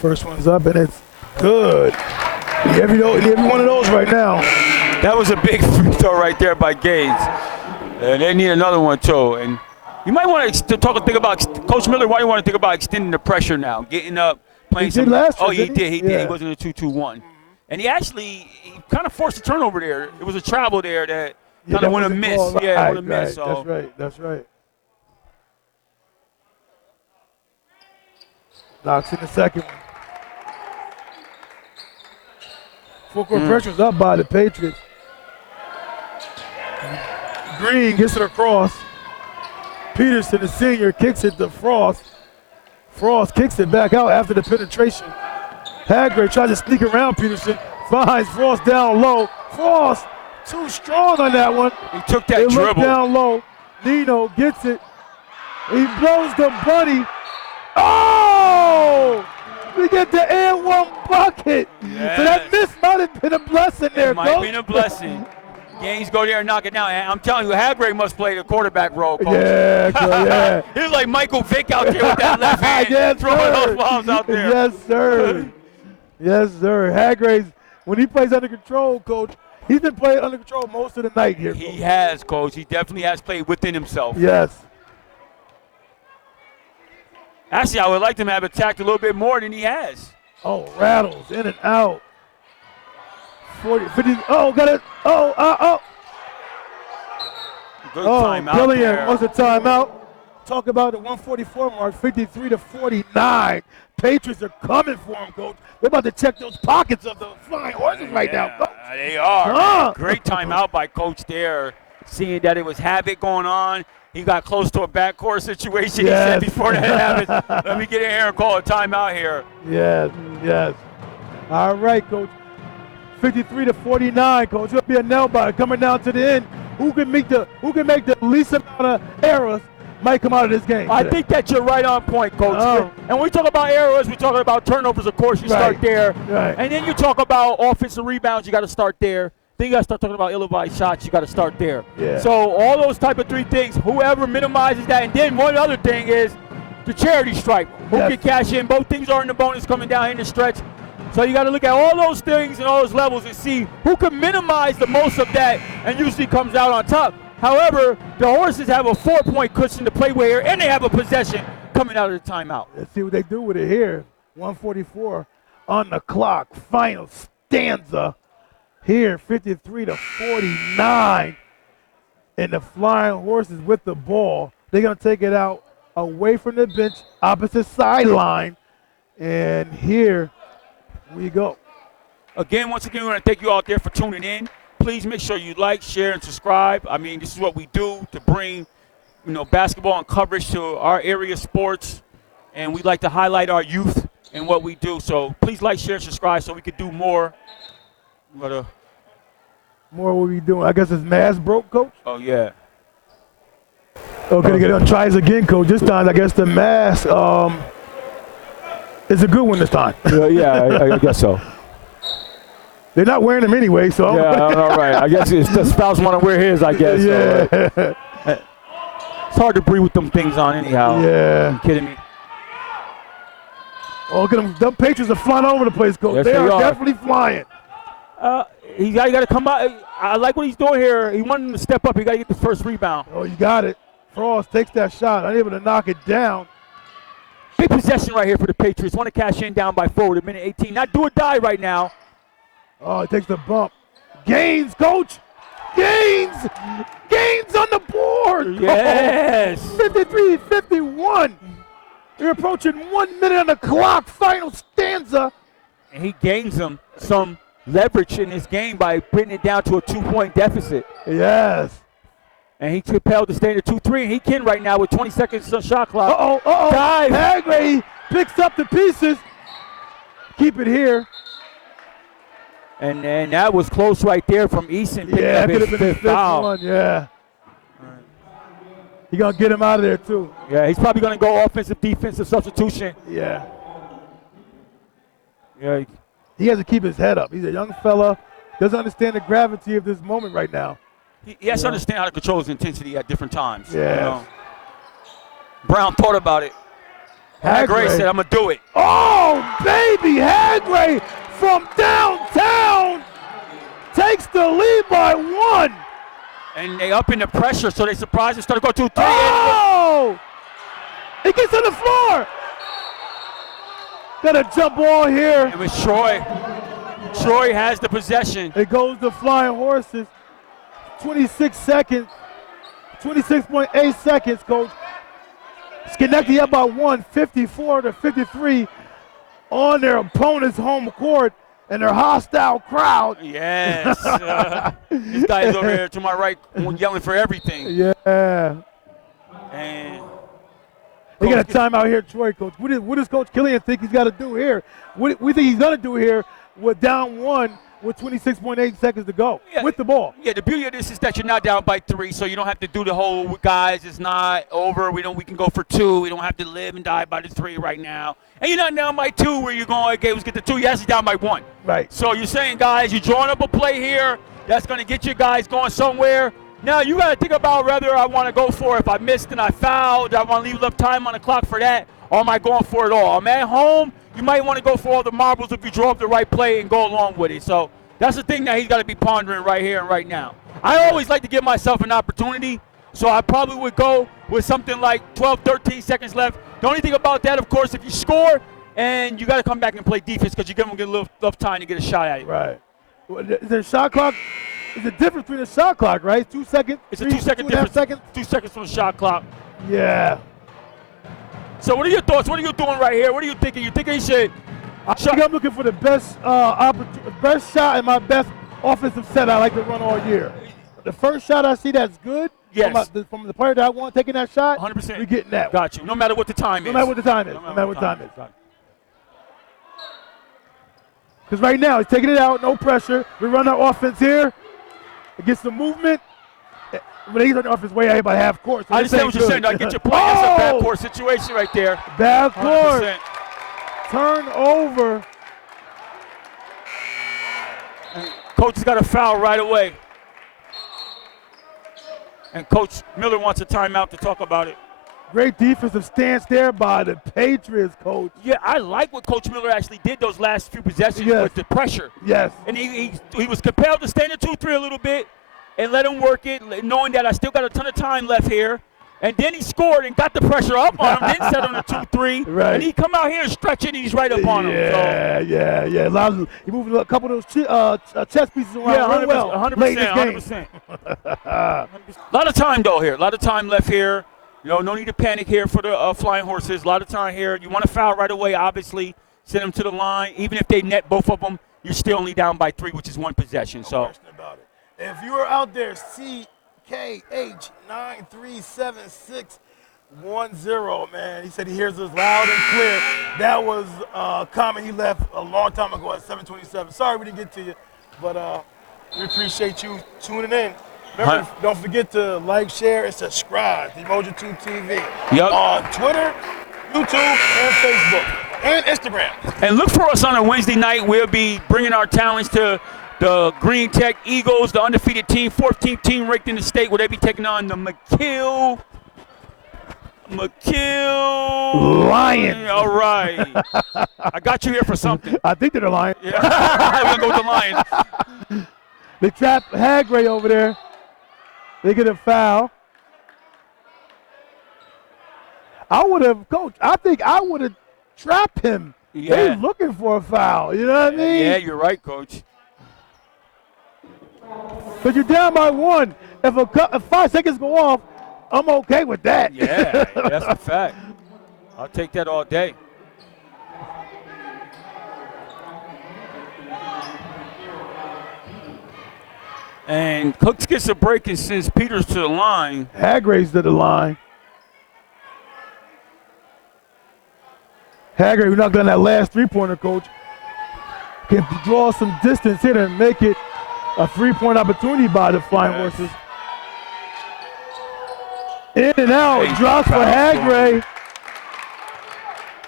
First one's up, and it's good. Every one of those right now. That was a big free throw right there by Gaines. And they need another one, too. And you might want to think about, Coach Miller, why do you want to think about extending the pressure now, getting up, playing some. Oh, he did. He wasn't a 2-2-1. And he kind of forced a turnover there. It was a travel there that kind of went a miss. Yeah, went a miss. So. That's right. Knocks in the second one. Full court pressure's up by the Patriots. Green gets it across. Peterson, the senior, kicks it to Frost. Frost kicks it back out after the penetration. Haggerty tries to sneak around Peterson. Finds Frost down low. Frost too strong on that one. He took that dribble. Looked down low. Nino gets it. He blows the bunny. Oh! We get the and one bucket. Yes. So that miss might have been a blessing there, It might have been a blessing. Gaines go there and knock it down. And I'm telling you, Haggerty must play the quarterback role, Coach. Yeah. He's like Michael Vick out there with that left hand, throwing those bombs out there. Yes, sir. Yes, sir. Haggerty, when he plays under control, Coach, he's been playing under control most of the night here, Coach. He has, Coach. He definitely has played within himself. Yes. Actually, I would like him to have attacked a little bit more than he has. Oh, rattles in and out. 40, 50. Oh, got it. Good timeout Brilliant. there. What's the timeout? Talk about the 144 mark, 53-49. Patriots are coming for him, Coach. They're about to check those pockets of the flying horses right now, Coach. They are. Great timeout by Coach there, seeing that it was havoc going on. He got close to a backcourt situation. Yes. He said before that happens, let me get in here and call a timeout here. Yes. All right, Coach. 53-49, Coach. It'll be a nail biter coming down to the end. Who can make the least amount of errors might come out of this game. I think that you're right on point, Coach. And when we talk about errors, we talk about turnovers, of course, you start there. Right. And then you talk about offensive rebounds, you got to start there. Then you got to start talking about ill-advised shots, you got to start there. Yeah. So all those type of three things, whoever minimizes that. And then one other thing is the charity stripe. Who can cash in? Both things are in the bonus coming down in the stretch. So you got to look at all those things and all those levels and see who can minimize the most of that and usually comes out on top. However, the Horses have a 4-point cushion to play with here, and they have a possession coming out of the timeout. Let's see what they do with it here. 1:44 on the clock. Final stanza here, 53-49. And the Flying Horses with the ball. They're going to take it out away from the bench, opposite sideline. And here we go. Again, once again, we're going to thank you out there for tuning in. Please make sure you like, share, and subscribe. I mean, this is what we do to bring, basketball and coverage to our area sports. And we like to highlight our youth and what we do. So please like, share, and subscribe so we can do more. More what we doing? I guess his mask broke, Coach? Oh, yeah. Okay, tries again, Coach. This time, I guess the mask is a good one this time. I guess so. They're not wearing them anyway, so. Yeah, all right. I guess the spouse want to wear his, I guess. Yeah. So, it's hard to breathe with them things on anyhow. Yeah. Are you kidding me? Oh, look at them. The Patriots are flying all over the place, Coach. Yes, they are definitely flying. He got to come out. I like what he's doing here. He wanted him to step up. He got to get the first rebound. Oh, you got it. Frost takes that shot, unable to knock it down. Big possession right here for the Patriots. Want to cash in down by 4 with a minute 18. Not do or die right now. Oh, he takes the bump. Gaines, Coach. Gaines on the board. Yes. 53-51. We're approaching 1 minute on the clock. Final stanza. And he gains him some leverage in this game by bringing it down to a 2-point deficit. Yes. And he compelled to stay in the 2-3, and he can right now with 20 seconds on shot clock. Uh-oh. Dive. Haggerty picks up the pieces. Keep it here. And that was close right there from Easton. Yeah, that could have been his fifth one, yeah. He's going to get him out of there, too. Yeah, he's probably going to go offensive, defensive substitution. Yeah. Yeah. He has to keep his head up. He's a young fella. Doesn't understand the gravity of this moment right now. He has to understand how to control his intensity at different times. Yeah. Brown thought about it. Hagray said, I'm going to do it. Oh, baby, Hagray from downtown takes the lead by 1. And they up in the pressure, so they surprised and started to go 2-3. Oh! He gets on the floor. Got a jump ball here. It was Troy. Troy has the possession. It goes to Flying Horses. 26 seconds. 26.8 seconds, Coach. Schenectady up by 1, 54-53 on their opponent's home court and their hostile crowd. Yes. This guy is over here to my right yelling for everything. Yeah. And they got a timeout here, Troy, Coach. What does Coach Killian think he's got to do here? What we think he's going to do here with down 1 with 26.8 seconds to go with the ball. Yeah, the beauty of this is that you're not down by 3, so you don't have to do the whole, guys, it's not over. We can go for 2. We don't have to live and die by the 3 right now. And you're not down by 2 where you're going, okay, let's get the 2. You're actually down by 1. Right. So you're saying, guys, you're drawing up a play here that's going to get you guys going somewhere. Now you got to think about whether I want to go for it. If I missed and I fouled, do I want to leave enough time on the clock for that, or am I going for it all? I'm at home. You might want to go for all the marbles if you draw up the right play and go along with it. So that's the thing that he's got to be pondering right here and right now. I always like to give myself an opportunity, so I probably would go with something like 12, 13 seconds left. The only thing about that, of course, if you score, and you got to come back and play defense because you're going to get a little enough time to get a shot at it. Right. Is there a shot clock? Is the difference between the shot clock, right? 2 seconds? It's a 2-second difference. 2 seconds from the shot clock. Yeah. So what are your thoughts? What are you doing right here? What are you thinking? You think he should? I think I'm looking for the best best shot and my best offensive set I like to run all year. The first shot I see that's good from the player that I want taking that shot, 100%. we're getting that. Got you. No matter what the time is. No matter what the time is. No matter what the time is. Because right now he's taking it out, no pressure. We run our offense here. It gets the movement. But he's on the offense way out here by half court. So I understand what you're saying. I get your point. That's a backcourt situation right there. Backcourt. Turnover. Coach has got a foul right away. And Coach Miller wants a timeout to talk about it. Great defensive stance there by the Patriots, Coach. Yeah, I like what Coach Miller actually did those last few possessions with the pressure. Yes. And he was compelled to stand at 2-3 a little bit and let him work it, knowing that I still got a ton of time left here. And then he scored and got the pressure up on him, then set on the 2-3. Right. And he come out here and stretch it, and he's right up on him. Yeah. He moved a couple of those chess pieces around really well. 100%, late in this 100%. A lot of time, though, here. A lot of time left here. No need to panic here for the Flying Horses. A lot of time here. You want to foul right away, obviously. Send them to the line. Even if they net both of them, you're still only down by 3, which is 1 possession. So. No question about it. If you are out there, CKH9376110, man. He said he hears us loud and clear. That was a comment he left a long time ago at 7:27. Sorry we didn't get to you, but we appreciate you tuning in. Remember, don't forget to like, share, and subscribe to Umoja 2 TV on Twitter, YouTube, and Facebook, and Instagram. And look for us on a Wednesday night. We'll be bringing our talents to the Green Tech Eagles, the undefeated team, 14th team ranked in the state, where they be taking on the McKill Lions. All right. I got you here for something. I think they're the Lions. Yeah. I'm going to go with the Lions. They trap Hagray over there. They get a foul. I think I would have trapped him. Yeah. They're looking for a foul. You know what I mean? Yeah, you're right, Coach. Because you're down by 1. If 5 seconds go off, I'm okay with that. Yeah, that's a fact. I'll take that all day. And Cooks gets a break and sends Peters to the line. Hagray's to the line. Hagray, we're not going to that last three-pointer, Coach. Can draw some distance here and make it a three-point opportunity by the Flying Horses. In and out, drops for Hagray.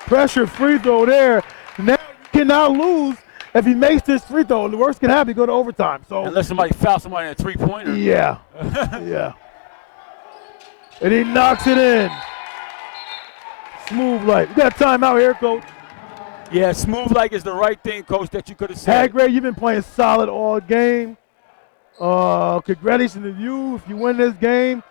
Pressure free throw there. Now you cannot lose if he makes this free throw. The worst can happen, you go to overtime. So unless somebody fouls somebody in a three-pointer. Yeah, yeah. And he knocks it in. smooth like. We got time out here, Coach. Yeah, smooth like is the right thing, Coach, that you could have said. Hagray, you've been playing solid all game. Congratulations to you. If you win this game,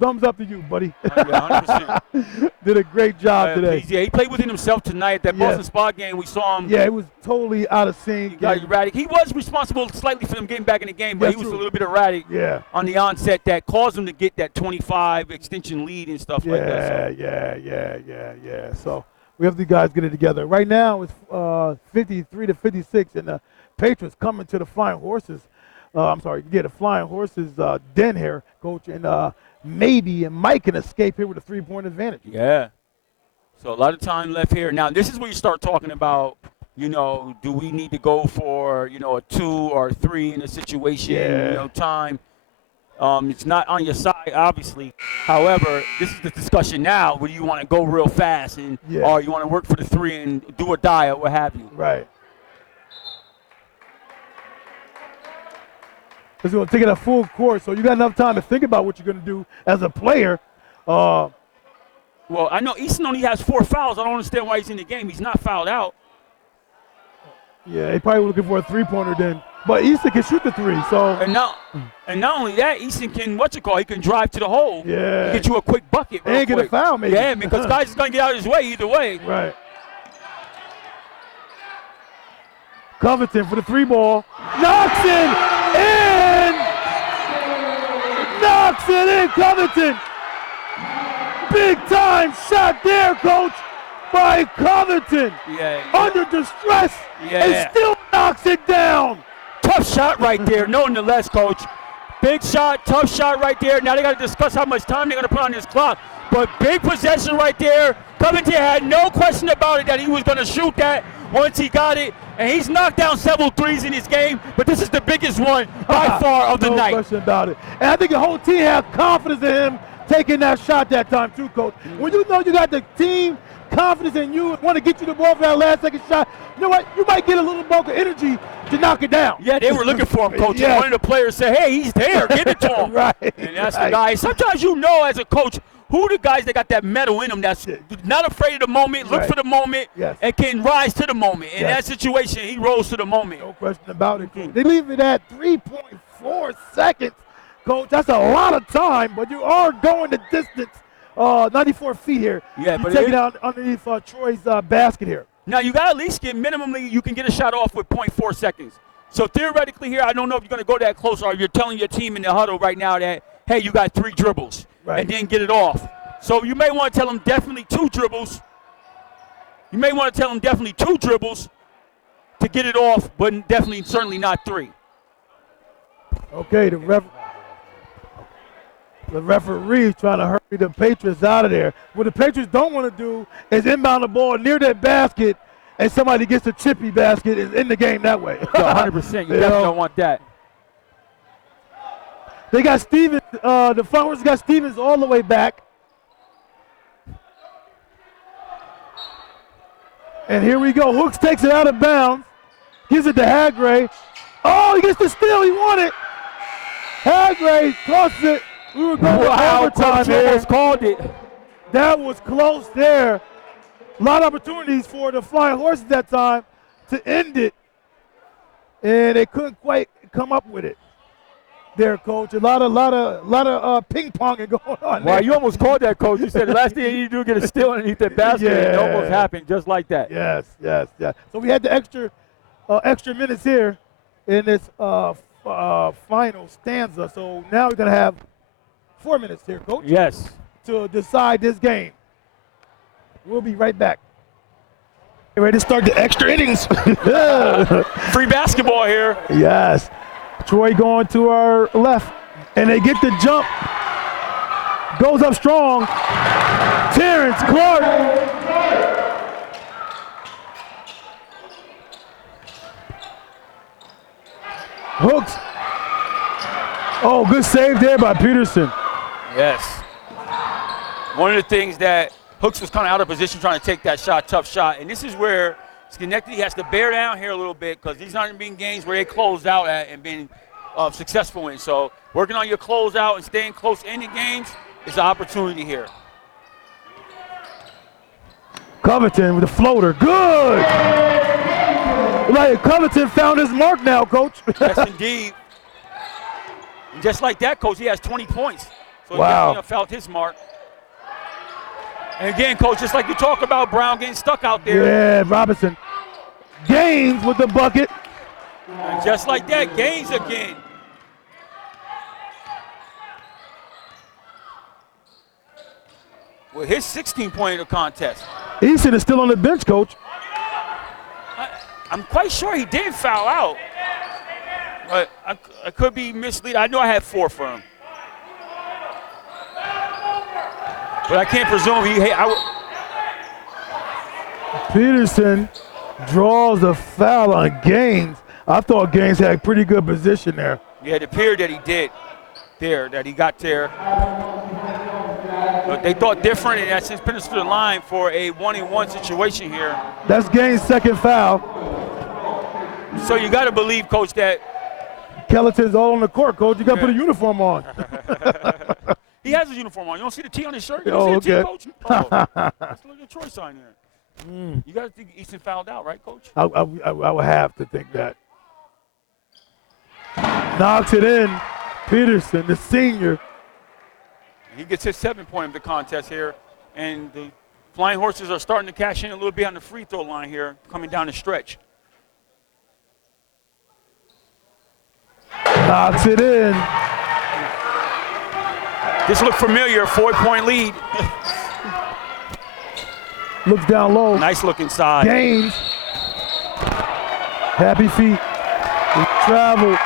thumbs up to you, buddy. Yeah, 100%. Did a great job today. Yeah, he played within himself tonight at that Boston Spa game. We saw him. Yeah, he was totally out of sync. He got erratic. He was responsible slightly for them getting back in the game, but That's he was true. a little bit erratic Yeah. on the onset that caused him to get that 25 extension lead and stuff like that. So. Yeah. So we have the guys get it together. Right now it's 53-56, and the Patriots coming to the Flying Horses. The Flying Horses den here, Coach, and maybe Mike can escape here with a 3-point advantage. Yeah. So a lot of time left here. Now, this is where you start talking about, do we need to go for, a 2 or 3 in a situation, time. It's not on your side, obviously. However, this is the discussion now where you want to go real fast or you want to work for the 3 and do or die or what have you. Right. Because you're going to take it at full court, so you got enough time to think about what you're going to do as a player. Well, I know Easton only has 4 fouls. I don't understand why he's in the game. He's not fouled out. Yeah, he probably looking for a 3-pointer then. But Easton can shoot the 3, so. And not only that, Easton can, he can drive to the hole. Yeah. Get you a quick bucket. And get a foul, maybe. Yeah, because guys is going to get out of his way either way. Right. Covington for the 3-ball. Knocks it in! Knocks it in, Covington! Big time shot there, Coach, by Covington. Yeah. Under distress and still knocks it down. Tough shot right there, nonetheless, Coach. Big shot, tough shot right there. Now they got to discuss how much time they're going to put on this clock. But big possession right there. Covington had no question about it that he was going to shoot that once he got it. And he's knocked down several threes in his game, but this is the biggest one by far of the night. No question about it. And I think the whole team had confidence in him taking that shot that time too, Coach. When you know you got the team confidence in you and want to get you the ball for that last second shot, you know what? You might get a little bulk of energy to knock it down. Yeah, they were looking for him, Coach. Yes. One of the players said, hey, he's there. Give it to him. Right. And that's the guy. Sometimes as a coach, who the guys that got that metal in them that's not afraid of the moment, look for the moment, and can rise to the moment. In that situation, he rose to the moment. No question about it, Coach. They leave it at 3.4 seconds, Coach. That's a lot of time, but you are going the distance, 94 feet here. Yeah, but take it out underneath Troy's basket here. Now, you got to at least minimally, you can get a shot off with 0.4 seconds. So theoretically here, I don't know if you're going to go that close or you're telling your team in the huddle right now that, hey, you got 3 dribbles. Right. And then get it off. So you may want to tell them definitely 2 dribbles. You may want to tell them definitely 2 dribbles to get it off, but certainly not 3. Okay, the referee trying to hurry the Patriots out of there. What the Patriots don't want to do is inbound the ball near that basket and somebody gets a chippy basket is in the game that way. 100%. You definitely don't want that. They got Stevens, the Flowers got Stevens all the way back. And here we go. Hooks takes it out of bounds. Gives it to Hagray. Oh, he gets the steal. He won it. Hagray tosses it. We were going to overtime here. Almost called it. That was close there. A lot of opportunities for the Flying Horses that time to end it. And they couldn't quite come up with it. There, Coach. A lot of ping-ponging going on there. Well, you almost called that, Coach. You said the last thing you need to do is get a steal underneath that basket. It almost happened just like that. Yes. So we had the extra minutes here in this final stanza. So now we're going to have 4 minutes here, Coach. Yes. To decide this game. We'll be right back. Get ready to start the extra innings. Free basketball here. Yes. Troy going to our left, and they get the jump. Goes up strong. Terrence Clark. Hooks. Oh, good save there by Peterson. Yes. One of the things that Hooks was kind of out of position trying to take that shot, tough shot, and this is where Schenectady has to bear down here a little bit because these aren't being games where they closed out at and been successful in. So working on your closeout and staying close in the games is an opportunity here. Covington with the floater. Good! Like Covington found his mark now, Coach. Yes, indeed. And just like that, Coach, he has 20 points. So he Wow. definitely found his mark. And again, Coach, just like you talk about Brown getting stuck out there. Yeah, Robinson. Gaines with the bucket. And just like that, Gaines again. With his 16-point contest. Easton is still on the bench, Coach. I'm quite sure he didn't foul out. But I could be misleading. I know I had 4 for him. But I can't presume Peterson draws a foul on Gaines. I thought Gaines had a pretty good position there. Yeah, it appeared that he did there, that he got there. But they thought different, and that's his penalty to the line for a 1-and-1 situation here. That's Gaines' second foul. So you got to believe, Coach, that Kellerton's all on the court, Coach. You got to put a uniform on. he has a uniform on. You don't see the T on his shirt? You Oh, don't see the okay. T, Coach? Oh, let's look at Troy sign there. You got to think Easton fouled out, right, Coach? I would have to think that. Knocks it in. Peterson, the senior. He gets his 7-point of the contest here, and the Flying Horses are starting to cash in a little bit on the free throw line here, coming down the stretch. Knocks it in. This looked familiar, 4-point lead. Looks down low. Nice look inside. Gaines. Happy feet. He traveled.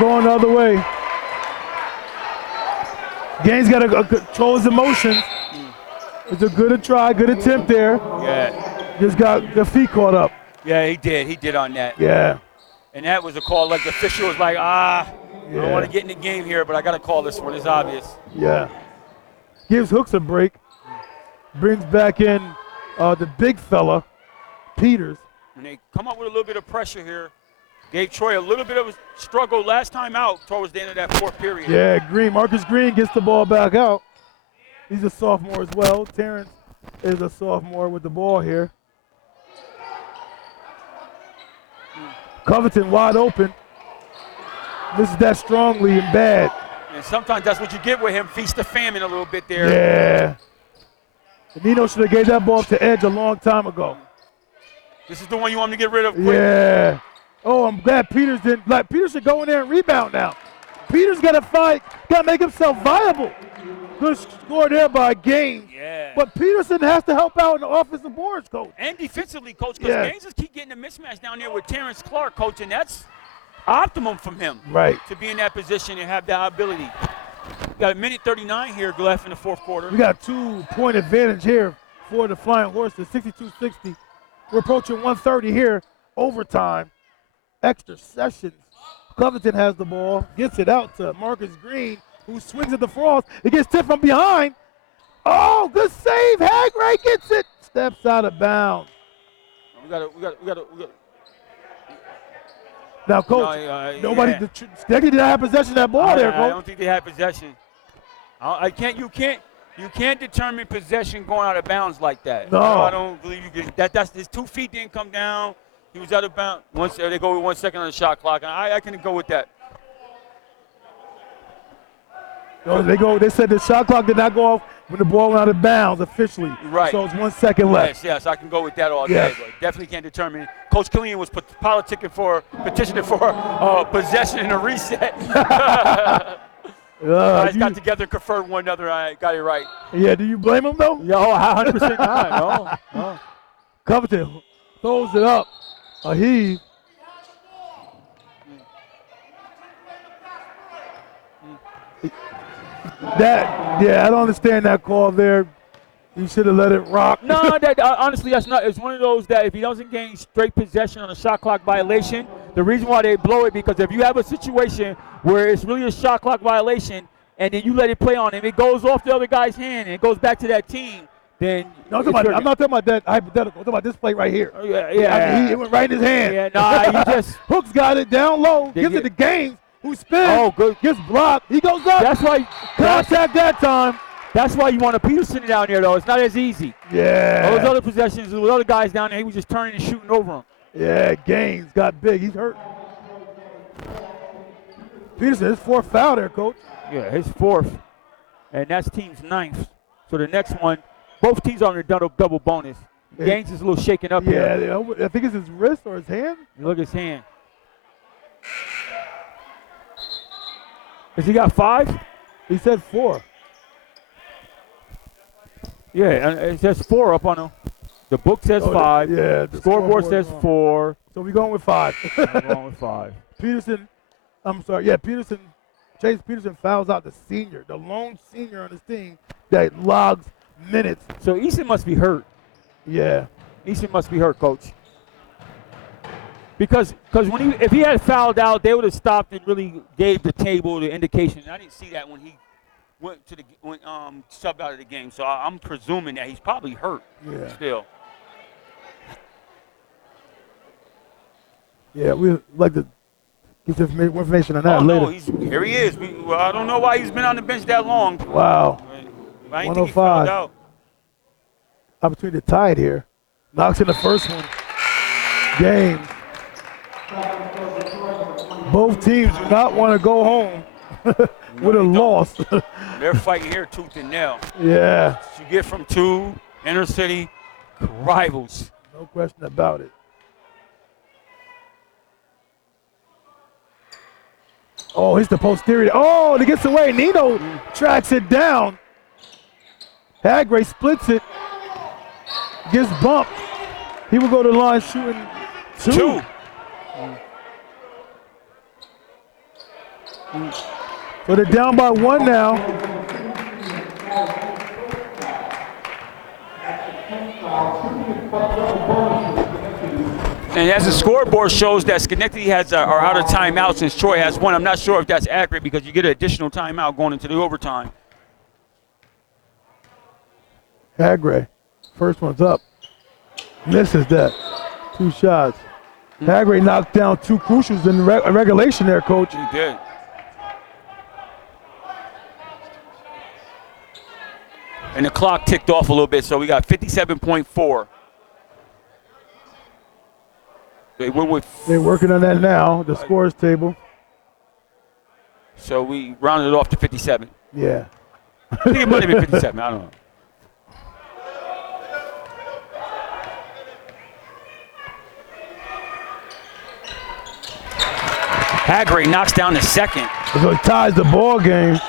Going the other way. Gaines got to control his emotions. It's a good try, good attempt there. Yeah. Just got the feet caught up. Yeah, he did. He did on that. Yeah. And that was a call, like the official was like, I Yeah. don't want to get in the game here, but I got to call this one. It's obvious. Yeah. Gives Hooks a break. Brings back in the big fella, Peters. And they come up with a little bit of pressure here. Gave Troy a little bit of a struggle last time out towards the end of that 4th period. Yeah, Green. Marcus Green gets the ball back out. He's a sophomore as well. Terrence is a sophomore with the ball here. Covington wide open. Misses that strongly and bad. And sometimes that's what you get with him, feast the famine a little bit there. Yeah. And Nino should have gave that ball to Edge a long time ago. This is the one you want me to get rid of quick. Yeah. Oh, I'm glad Peters didn't. Like, Peters should go in there and rebound now. Peters got to fight, got to make himself viable. Good score there by Gaines. Yeah. But Peterson has to help out in the offensive boards, Coach. And defensively, Coach, because Yeah. Gaines just keep getting a mismatch down there with Terrence Clark, Coach, and that's optimum from him. Right. To be in that position and have that ability. Got 1:39 here left in the 4th quarter. We got 2-point advantage here for the Flying Horses, 62-60. We're approaching 1:30 here, overtime. Extra sessions. Covington has the ball, gets it out to Marcus Green, who swings at the frost. It gets tipped from behind. Oh, good save. Hagray gets it. Steps out of bounds. We got. Now, Coach, nobody. Yeah. They didn't have possession of that ball there, I Coach. don't think they had possession. You can't determine possession going out of bounds like that. No. I don't believe you can. That's his 2 feet didn't come down. He was out of bounds. Once they go with 1 second on the shot clock, and I can go with that. No, they said the shot clock did not go off when the ball went out of bounds officially. Right. So it's 1 second left. Yes, I can go with that all Yes. day, but definitely can't determine. Coach Killian was petitioning for possession and a reset. Guys got together and conferred one another. I got it right. Yeah, do you blame him though? Yo, 100% not. No. Covington throws it up. A heave. I don't understand that call there. You should have let it rock. No, honestly, that's not. It's one of those that if he doesn't gain straight possession on a shot clock violation, the reason why they blow it because if you have a situation where it's really a shot clock violation and then you let it play on him, it goes off the other guy's hand and it goes back to that team. Then No, I'm not talking about that hypothetical. I'm talking about this play right here. Yeah. It went right in his hand. Yeah, nah, he just. Hooks got it down low, gives it to Gaines, who spins. Oh, good. Gets blocked. He goes up. That's why. Contact that time. That's why you want a Peterson down there, though. It's not as easy. Yeah. Those other possessions with other guys down there, he was just turning and shooting over them. Yeah, Gaines got big. He's hurt. Peterson, his 4th foul there, Coach. Yeah, his 4th. And that's team's 9th. So the next one, both teams are on their double bonus. Gaines is a little shaken up here. Yeah, I think it's his wrist or his hand. Look at his hand. Has he got 5? He said 4. Yeah, and it says 4 up on him. The book says 5. Yeah. The scoreboard says 4. So we're going with 5. I'm going with 5. Peterson, Peterson, Chase Peterson fouls out the senior, the lone senior on his team that logs minutes. So Easton must be hurt. Yeah. Easton must be hurt, Coach. Because if he had fouled out, they would have stopped and really gave the table the indication. I didn't see that when he went to subbed out of the game. So I'm presuming that he's probably hurt still. Yeah, we'd like to get some information on that later. No, here he is. I don't know why he's been on the bench that long. Wow. I didn't think he fouled out. Opportunity to tie it here. Knocks in the first one. Game. Both teams do not want to go home with a loss. They're fighting here tooth and nail. Yeah. You get from 2 inner city rivals. No question about it. Oh, he's the posterior. Oh, he gets away. Nino tracks it down. Hagray splits it. Gets bumped. He will go to the line shooting 2. So they're down by 1 now. And as the scoreboard shows that Schenectady are out of timeout since Troy has 1. I'm not sure if that's accurate because you get an additional timeout going into the overtime. Hagray, first one's up. Misses that. 2 shots. Hagray knocked down 2 crucials in regulation there, Coach. He did. And the clock ticked off a little bit, so we got 57.4. They're working on that now, the scores table. So we rounded it off to 57. Yeah. I think it might have been 57, I don't know. Hagray knocks down the second. So it ties the ball game.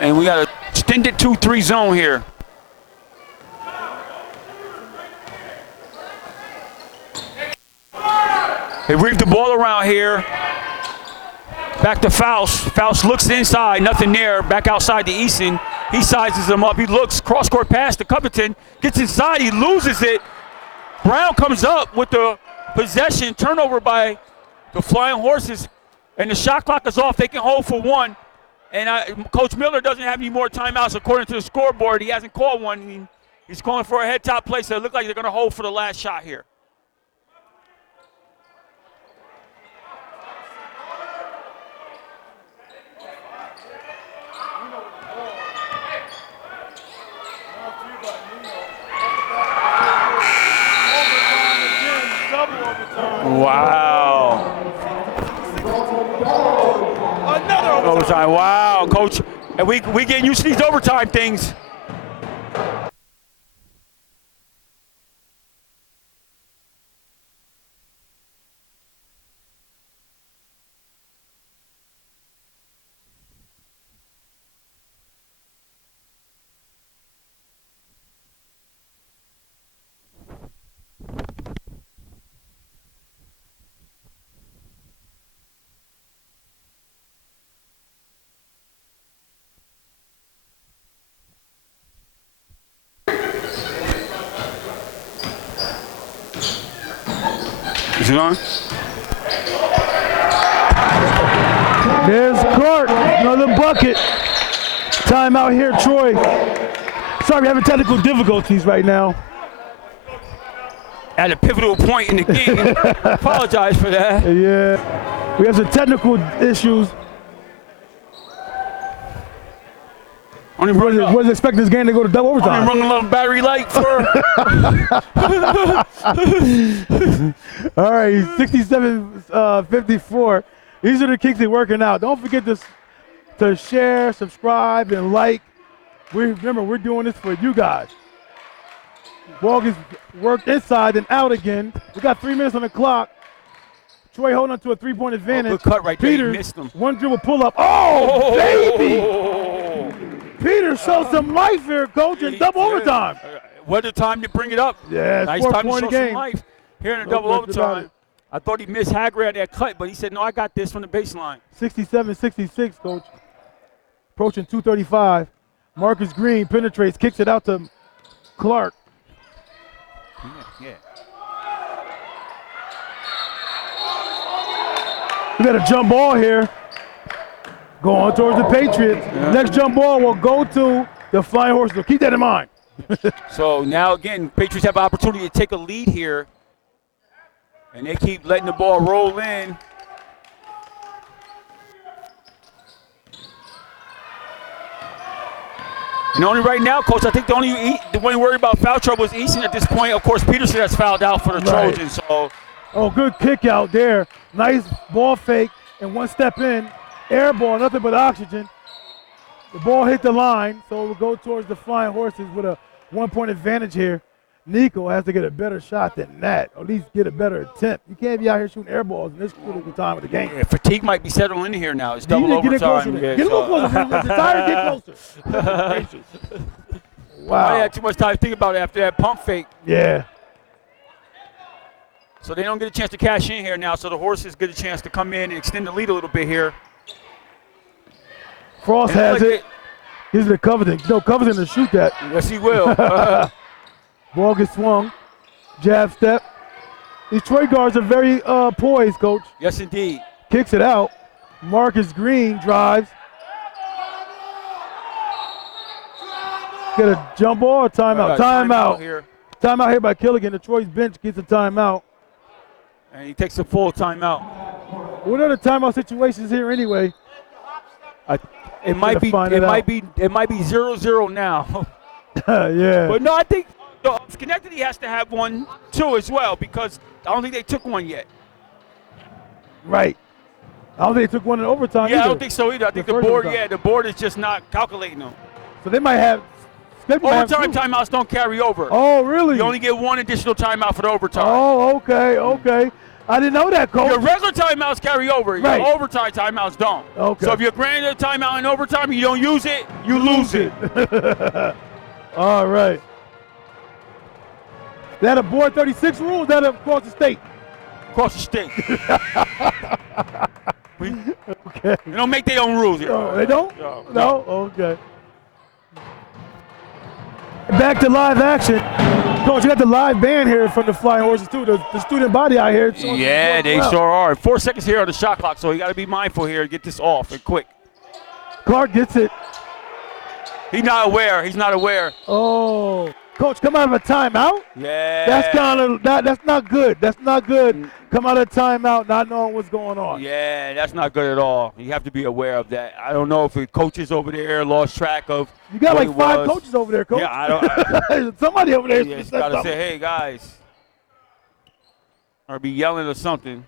And we got a extended 2-3 zone here. They reap the ball around here. Back to Faust. Faust looks inside, nothing there. Back outside to Easton. He sizes him up. He looks, cross-court pass to Covington. Gets inside, he loses it. Brown comes up with the possession. Turnover by the Flying Horses. And the shot clock is off. They can hold for 1. And Coach Miller doesn't have any more timeouts according to the scoreboard. He hasn't called one. He's calling for a head-top play, so it looks like they're going to hold for the last shot here. Wow. Another overtime. Wow, Coach. And we getting used to these overtime things. Is it on? There's Clark, another bucket. Timeout here, Troy. Sorry, we're having technical difficulties right now. At a pivotal point in the game. Apologize for that. Yeah. We have some technical issues. Wasn't expecting this game to go to double overtime. Running a little battery light for. All right, 67-54. These are the Kings working out. Don't forget to share, subscribe, and like. Remember, we're doing this for you guys. Ball gets worked inside and out again. We got 3 minutes on the clock. Troy holding on to a 3-point advantage. Good cut right there. Peters, He missed him. one dribble pull up. Oh, baby! Peters showed some life here, coach, in double overtime. What a time to bring it up. Yeah, nice time to show some life here in a double overtime. I thought he missed Haggerty on that cut, but he said, no, I got this from the baseline. 67-66, coach. Approaching 2:35. Marcus Green penetrates, kicks it out to Clark. Yeah. We got a jump ball here. Going towards the Patriots. Yeah. Next jump ball will go to the Flying Horses. So keep that in mind. So now again, Patriots have an opportunity to take a lead here. And they keep letting the ball roll in. And only right now, Coach, I think the one worried about foul trouble is Easton at this point. Of course, Peterson has fouled out for the Trojans. So. Oh, good kick out there. Nice ball fake and one step in. Air ball, nothing but oxygen. The ball hit the line, so it will go towards the Flying Horses with a 1-point advantage here. Nico has to get a better shot than that, or at least get a better attempt. You can't be out here shooting air balls in this critical time of the game. Yeah, fatigue might be settling in here now. It's double overtime. Get a little closer. Let the tire get closer. Wow. I had too much time to think about it after that pump fake. Yeah. So they don't get a chance to cash in here now, so the Horses get a chance to come in and extend the lead a little bit here. Frost has it. Here's the Covington. No, Covington to shoot that. Yes, he will. Ball gets swung. Jab step. These Troy guards are very poised, Coach. Yes, indeed. Kicks it out. Marcus Green drives. Get a jump ball or timeout? Timeout here. Timeout here by Killigan. The Troy's bench gets a timeout. And he takes a full timeout. What are the timeout situations here anyway? It might be 0-0 now. Yeah. But no, I think Schenectady has to have one too as well, because I don't think they took one yet. Right. I don't think they took one in overtime Yeah, either. I don't think so either. I think the board is just not calculating them. So they might have. Overtime timeouts don't carry over. Oh, really? You only get one additional timeout for the overtime. Oh, okay. I didn't know that, Coach. Your regular timeouts carry over. Right. Your overtime timeouts don't. Okay. So if you're granted a timeout in overtime and you don't use it, you lose it. All right. That a board 36 rule? Or is that across the state? Across the state. Okay. They don't make their own rules here. Oh, they don't? No? Okay. Back to live action. Coach, you got the live band here from the Flying Horses, too. The student body out here. Yeah, they sure are. 4 seconds here on the shot clock, so you got to be mindful here and get this off and quick. Clark gets it. He's not aware. Oh. Coach, come out of a timeout? Yeah. That's not good. That's not good. Come out of a timeout not knowing what's going on. Yeah, that's not good at all. You have to be aware of that. I don't know if the coaches over there lost track of. You got like 5 coaches over there, Coach. Yeah, I don't. Somebody over there. Yeah, you got to say, hey, guys. Or be yelling or something.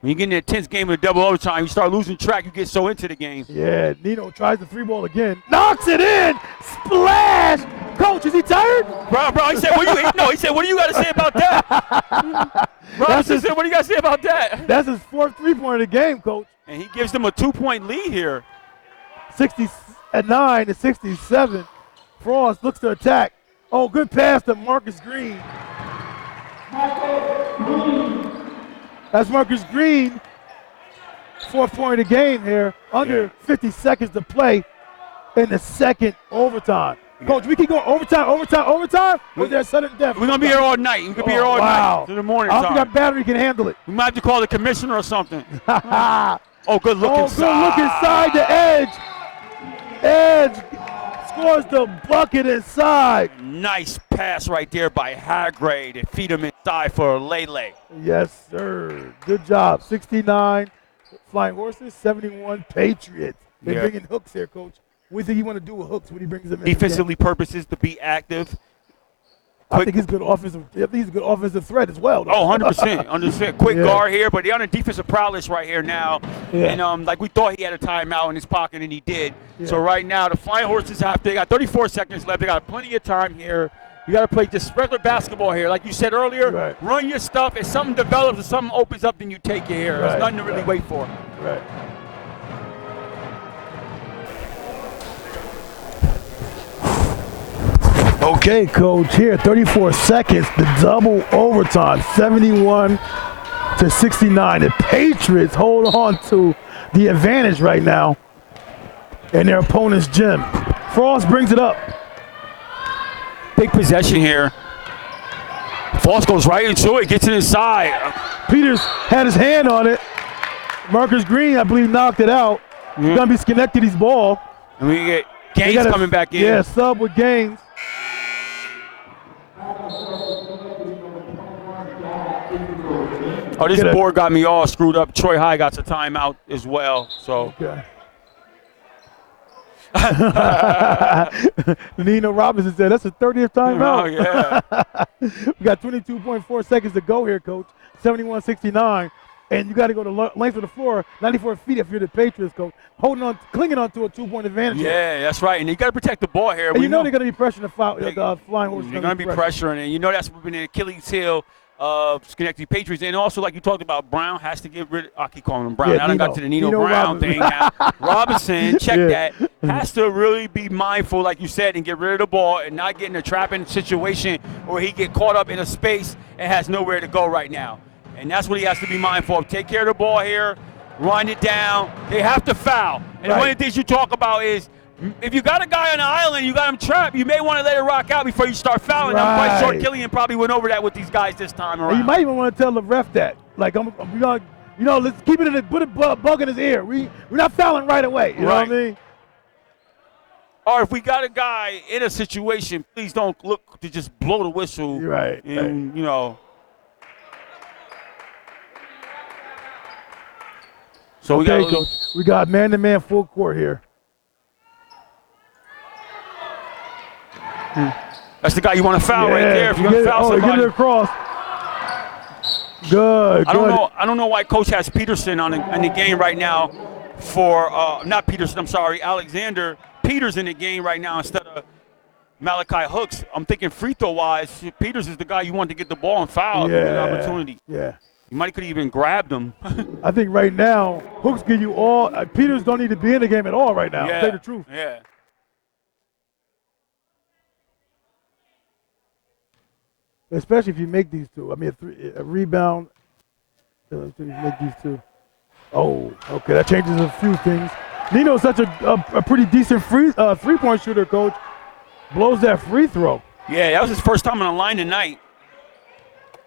When you get in that tense game of double overtime, you start losing track. You get so into the game. Yeah, Nino tries the 3-ball again. Knocks it in. Splash. Coach, is he tired? Bro, he said, he said, what do you got to say about that? Robinson said, what do you got to say about that? That's his 4th 3-pointer of the game, Coach. And he gives them a 2-point lead here. 69 to 67. Frost looks to attack. Oh, good pass to Marcus Green. That's Marcus Green, 4th point of the game here. Under 50 seconds to play in the second overtime. Coach, we can go overtime? Or is there sudden death? We're going to be here all night. We could be here all night to the morning I time. don't think our battery can handle it. We might have to call the commissioner or something. Good look inside. Good look inside the edge. Edge scores the bucket inside. Nice pass right there by Hungary to feed him inside for Lele. Yes, sir. Good job. 69 Flying Horses, 71 Patriots. They're bringing hooks here, Coach. What do you think you want to do with hooks when he brings them in? Defensively purposes to be active. I think he's good offensive. I think he's a good offensive threat as well. Though. Oh, 100%. 100%. Quick guard here, but they're on a defensive prowess right here now. Yeah. And like we thought he had a timeout in his pocket, and he did. Yeah. So right now the Flying Horses they got 34 seconds left. They got plenty of time here. You got to play just regular basketball here. Like you said earlier, run your stuff. If something develops or something opens up, then you take it here. There's nothing to really wait for. Right. Okay, Coach, here, 34 seconds, the double overtime, 71 to 69. The Patriots hold on to the advantage right now in their opponent's gym. Frost brings it up. Big possession here. Frost goes right into it, gets it inside. Peters had his hand on it. Marcus Green, I believe, knocked it out. It's going to be Schenectady's ball. And we get Gaines coming back in. Yeah, sub with Gaines. Oh, this board got me all screwed up. Troy High got a timeout as well. So. Okay. Nino Robinson said that's the 30th timeout. Oh, yeah. We got 22.4 seconds to go here, Coach. 71-69. And you got to go to length of the floor, 94 feet if you're the Patriots, Coach. Clinging on to a 2-point advantage. Yeah, that's right. And you got to protect the ball here. And you know they're going to be pressuring the Flying Horses. They're going to be pressuring, and you know that's been an Achilles heel of Schenectady Patriots. And also, like you talked about, Brown has to get rid of – I keep calling him Brown. Yeah, I done got to the Nino Brown thing now. Robinson, check that, has to really be mindful, like you said, and get rid of the ball and not get in a trapping situation where he get caught up in a space and has nowhere to go right now. And that's what he has to be mindful of. Take care of the ball here, run it down. They have to foul. And one of the things you talk about is if you got a guy on the island, you got him trapped, you may want to let it rock out before you start fouling. I'm quite sure Killian probably went over that with these guys this time around. And you might even want to tell the ref that. Like, let's keep it put a bug in his ear. We're not fouling right away. You know what I mean? Or if we got a guy in a situation, please don't look to just blow the whistle. Right. And, you know. So we got man-to-man full court here. That's the guy you want to foul right there. If you're going to foul somebody. Get it across. Good. I don't know why Coach has Peterson in the game right now for not Peterson. I'm sorry, Alexander Peters in the game right now instead of Malachi Hooks. I'm thinking free throw wise, Peters is the guy you want to get the ball and foul. Give an opportunity. Yeah. You might could even grabbed him. I think right now, Hooks give you all. Peters don't need to be in the game at all right now. Yeah. Say the truth. Yeah. Especially if you make these two. I mean, a rebound. Make these two. Oh, okay. That changes a few things. Nino's such a pretty decent three-point shooter, Coach. Blows that free throw. Yeah, that was his first time on the line tonight.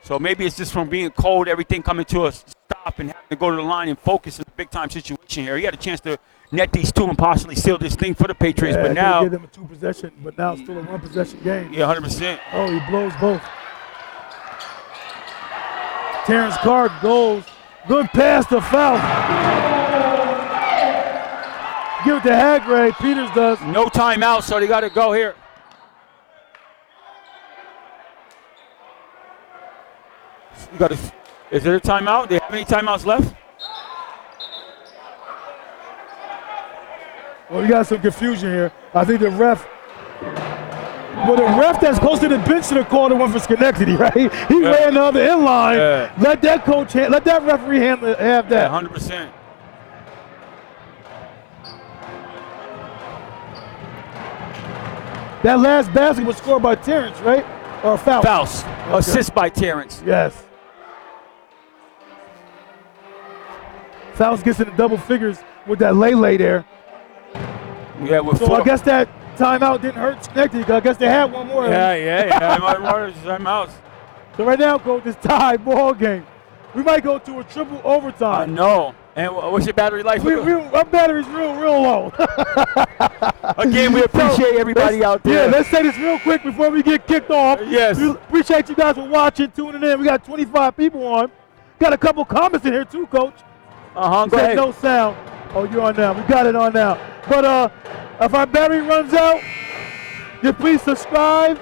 So maybe it's just from being cold, everything coming to a stop and having to go to the line and focus in a big-time situation here. He had a chance to net these two and possibly seal this thing for the Patriots, but now – give them a two-possession, but now it's still a one-possession game. Yeah, 100%. Oh, he blows both. Terrence Carr goes. Good pass to foul. Give it to Hagray. Peters does. No timeout, so they got to go here. Is there a timeout? Do they have any timeouts left? Well, we got some confusion here. I think the ref that's close to the bench should have called the one for Schenectady, right? He ran the other in line. Yeah. Let that referee have that. Yeah, 100%. That last basket was scored by Terrence, right? Or Faust? Faust. Okay. Assist by Terrence. Yes. Faust gets into double figures with that lay there. Yeah, so I guess that timeout didn't hurt Schenectady. I guess they had one more. Yeah. More timeouts. So right now, Coach, it's tied ball game. We might go to a triple overtime. No. And what's your battery life? Our battery's real low. Again, we appreciate everybody out there. Yeah, let's say this real quick before we get kicked off. Yes. We appreciate you guys for watching, tuning in. We got 25 people on. Got a couple comments in here too, Coach. Go ahead. No sound. Oh, you're on now. We got it on now. But if our battery runs out, then please subscribe,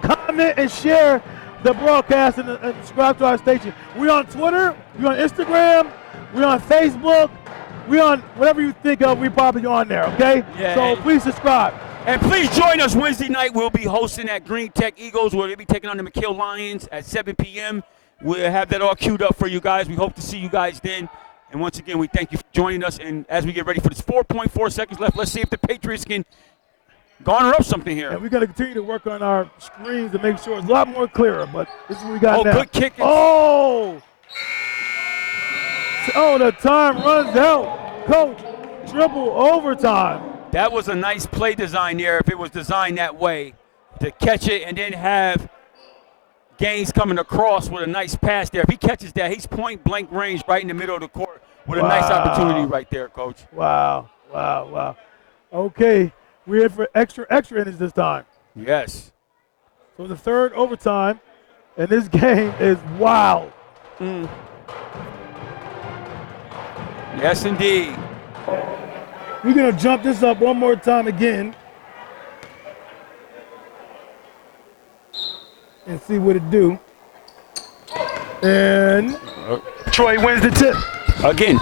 comment, and share the broadcast and subscribe to our station. We're on Twitter. We're on Instagram. We're on Facebook. We're on whatever you think of. We're probably on there, okay? Yeah. So please subscribe. And please join us Wednesday night. We'll be hosting at Green Tech Eagles, where they'll be taking on the McKill Lions at 7 p.m. We'll have that all queued up for you guys. We hope to see you guys then. And once again, we thank you for joining us. And as we get ready for this 4.4 seconds left, let's see if the Patriots can garner up something here. And we're going to continue to work on our screens to make sure it's a lot more clearer. But this is what we got now. Good kick. Oh, the time runs out. Coach, triple overtime. That was a nice play design there if it was designed that way, to catch it and then have Gaines coming across with a nice pass there. If he catches that, he's point blank range right in the middle of the court with a nice opportunity right there, Coach. Wow. Okay, we're in for extra innings this time. Yes. So the third overtime, and this game is wild. Yes, indeed. We're going to jump this up one more time again and see what it do. And Troy wins the tip. Again.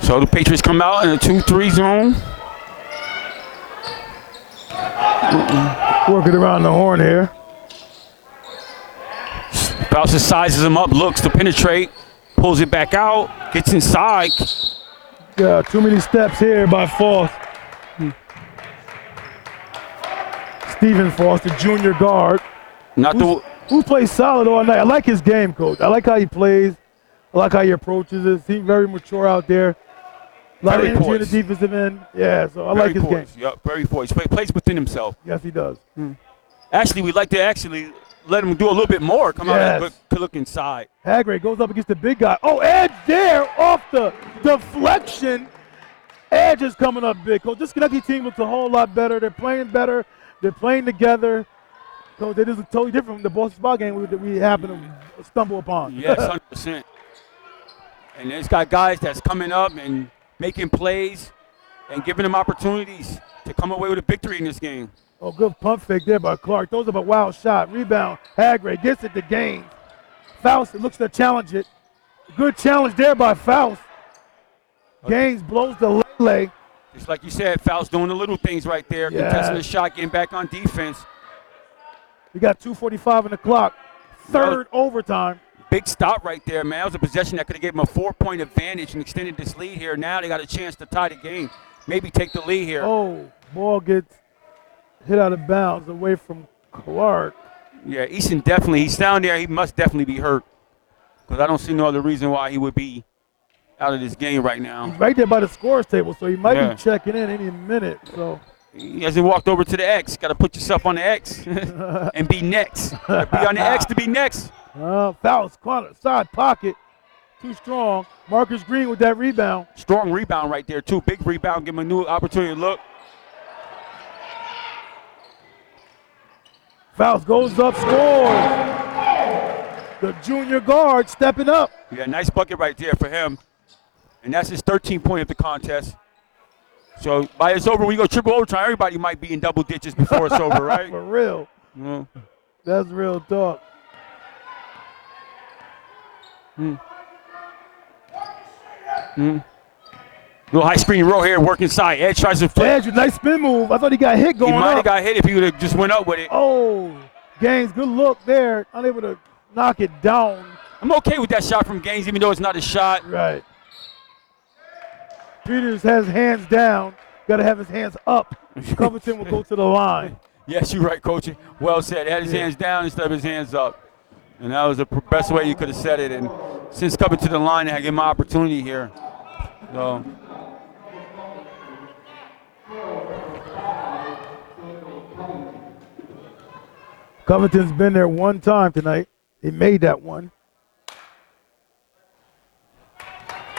So the Patriots come out in a 2-3 zone. Working around the horn here. Bounces, sizes him up, looks to penetrate, pulls it back out, gets inside. Yeah, too many steps here by Foss. Stephen Foss, the junior guard. Who plays solid all night. I like his game, Coach. I like how he plays. I like how he approaches it. He's very mature out there. A lot of energy in the defensive end. Yeah, so I like his game. Yep, very poised. He plays within himself. Yes, he does. Actually, we'd like to let him do a little bit more. Come out to look inside. Hagray goes up against the big guy. Oh, Edge there off the deflection. Edge is coming up big. Coach, this Schenectady team looks a whole lot better. They're playing better. They're playing together. Coach, it is totally different from the Boston Spa game that we happen to stumble upon. Yes, 100%. And it's got guys that's coming up and making plays and giving them opportunities to come away with a victory in this game. Oh, good pump fake there by Clark. Throws up a wild shot. Rebound. Hagray gets it to Gaines. Faust looks to challenge it. Good challenge there by Faust. Gaines blows the lay. Just like you said, Faust doing the little things right there. Yeah. Contesting the shot, getting back on defense. We got 2:45 on the clock. Third overtime. Big stop right there, man. That was a possession that could have given them a 4-point advantage and extended this lead here. Now they got a chance to tie the game. Maybe take the lead here. Oh, ball gets hit out of bounds away from Clark. Yeah, Easton he's down there. He must definitely be hurt, because I don't see no other reason why he would be out of this game right now. He's right there by the scores table, so he might be checking in any minute. So he hasn't walked over to the X. Got to put yourself on the X and be next. Be on the X to be next. Faust, corner, side pocket. Too strong. Marcus Green with that rebound. Strong rebound right there, too. Big rebound. Give him a new opportunity to look. Faust goes up, scores. The junior guard stepping up. Yeah, nice bucket right there for him. And that's his 13th point of the contest. So by it's over, we go triple overtime. Everybody might be in double digits before it's over, right? For real. Yeah. That's real talk. Little high screen roll here, work inside. Edge tries to flip. Edge with nice spin move. I thought he got hit going up. He might have got hit if he would have just went up with it. Oh, Gaines, good look there. Unable to knock it down. I'm okay with that shot from Gaines, even though it's not a shot. Right. Peters has hands down. Got to have his hands up. Covington will go to the line. Yes, you're right, Coach. Well said. Had his hands down instead of his hands up. And that was the best way you could have said it. And since coming to the line, I get my opportunity here. So. Covington's been there one time tonight. He made that one.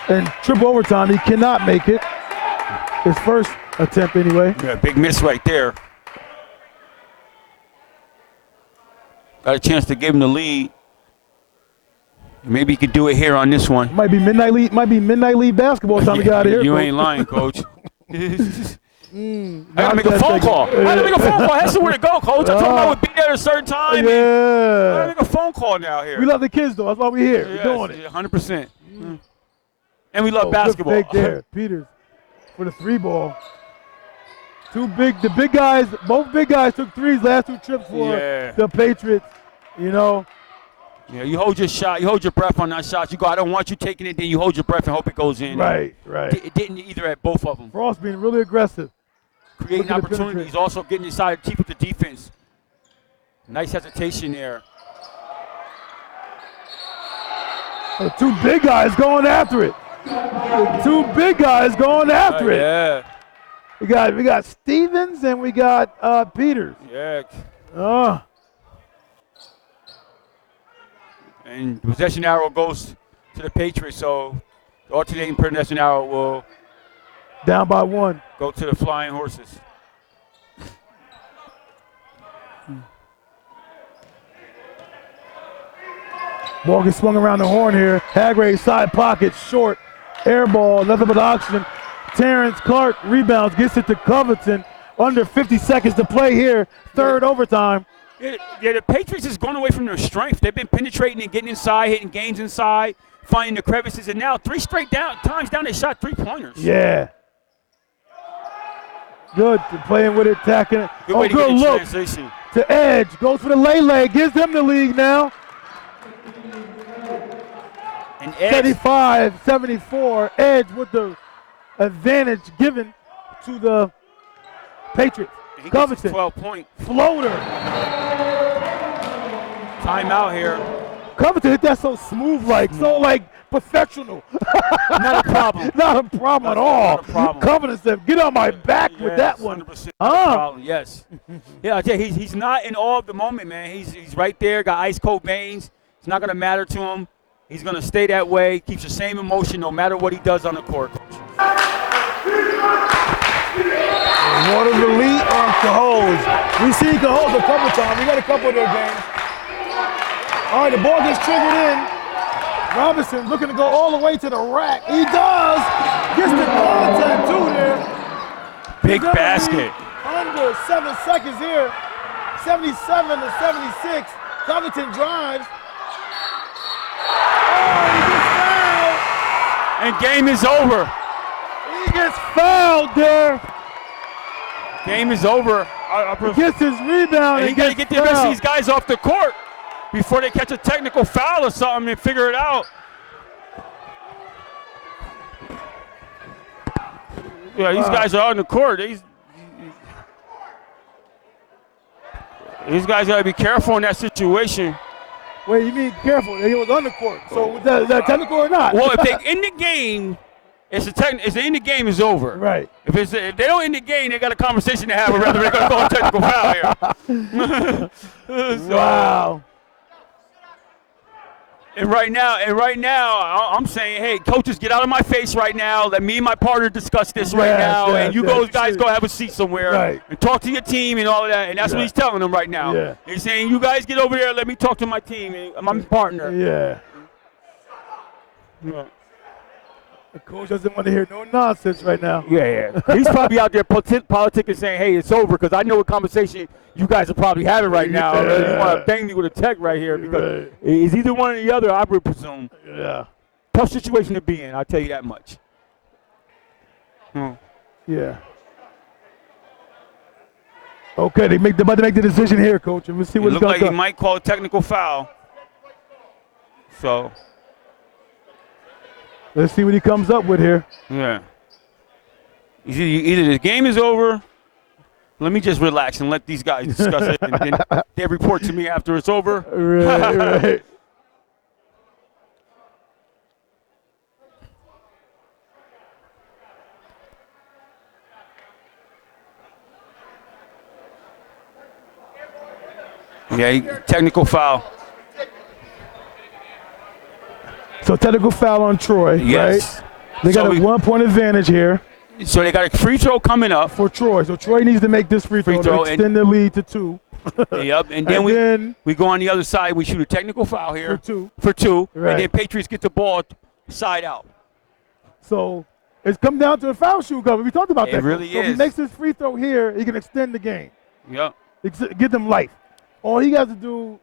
And triple overtime, he cannot make it. His first attempt anyway. Yeah, big miss right there. Got a chance to give him the lead. Maybe he could do it here on this one. Might be midnight league basketball time to get out of here. You Coach. ain't lying, Coach. I gotta make a phone call. I gotta make a phone call. That's the way to go, Coach. I told him I would be there at a certain time. Yeah. I gotta make a phone call now here. We love the kids though. That's why we're here. Yes, We're doing it. 100%. And we love basketball. Good fake there. Peters for the 3-ball. The big guys, both big guys took threes last 2 trips for the Patriots. You know. Yeah, you hold your shot. You hold your breath on that shot. You go, I don't want you taking it. Then you hold your breath and hope it goes in. Right. It didn't either at both of them. Frost being really aggressive. Creating opportunities. Also getting inside to keep with the defense. Nice hesitation there. 2 big guys going after it. 2 big guys going after it. Yeah. We got Stevens and we got Peters. Yeah. And the possession arrow goes to the Patriots, so the alternating possession arrow will down by 1. Go to the Flying Horses. Ball gets swung around the horn here. Haggerty side pocket, short, air ball, nothing but oxygen. Terrence Clark rebounds, gets it to Covington. Under 50 seconds to play here. Third overtime. Yeah, the Patriots is going away from their strength. They've been penetrating and getting inside, hitting games inside, finding the crevices, and now 3 straight times down they shot 3-pointers. Yeah. Good, playing with it, attacking it. Good look transition. To Edge, goes for the lay, gives them the lead now. And Edge, 75-74, Edge with the advantage given to the Patriots. Covington, 12-point floater. Timeout here. Covington hit that so smooth, so professional. Not a problem. Not a problem at all. Not a problem. Covington said, get on my back with that one. 100% problem, yes. Yeah, I tell you, he's not in awe of the moment, man. He's right there, got ice cold veins. It's not going to matter to him. He's going to stay that way, keeps the same emotion no matter what he does on the court. One of the elite on Cajoles. We've seen Cajoles a couple times. We got a couple of their games. All right, the ball gets triggered in. Robinson looking to go all the way to the rack. He does. Gets the contact too there. Big basket. Under 7 seconds here. 77-76. Covington drives. Oh, he gets fouled. And game is over. He gets fouled there. Game is over. He gets his rebound. And you got to get the rest of these guys off the court before they catch a technical foul or something and figure it out. Yeah, these guys are on the court. These guys got to be careful in that situation. Wait, you mean careful? He was on the court. So is that technical or not? Well, if they end the game, if the end the game is over. Right. If they don't end the game, they got a conversation to have whether they're going to go a technical foul here. Wow. And right now, I'm saying, hey, coaches, get out of my face right now. Let me and my partner discuss this right now. And you guys go have a seat somewhere and talk to your team and all of that. And that's what he's telling them right now. Yeah. He's saying, you guys get over there. Let me talk to my team and my partner. Yeah. The coach doesn't want to hear no nonsense right now. Yeah. He's probably out there politicking saying, hey, it's over, because I know what conversation you guys are probably having right now. Yeah. You want to bang me with a tech right here, because it's either one or the other, I would presume. Yeah. Tough situation to be in, I'll tell you that much. Yeah. Okay, they're about to make the decision here, coach. And we'll see what's It going looks like he might call a technical foul. So. Let's see what he comes up with here. Yeah. Either the game is over. Let me just relax and let these guys discuss it, and then they report to me after it's over. Right. Yeah, technical foul. So technical foul on Troy, Yes. right? They got a 1 point advantage here So they got a free throw coming up. for Troy. So Troy needs to make this free throw to extend the lead to 2. Yep, and then we go on the other side. We shoot a technical foul here for 2. Right. And then Patriots get the ball side out. So it's come down to a foul shoot cover. We talked about that. It really so if he is. makes his free throw here, he can extend the game. Yep. Get them life. All you have to do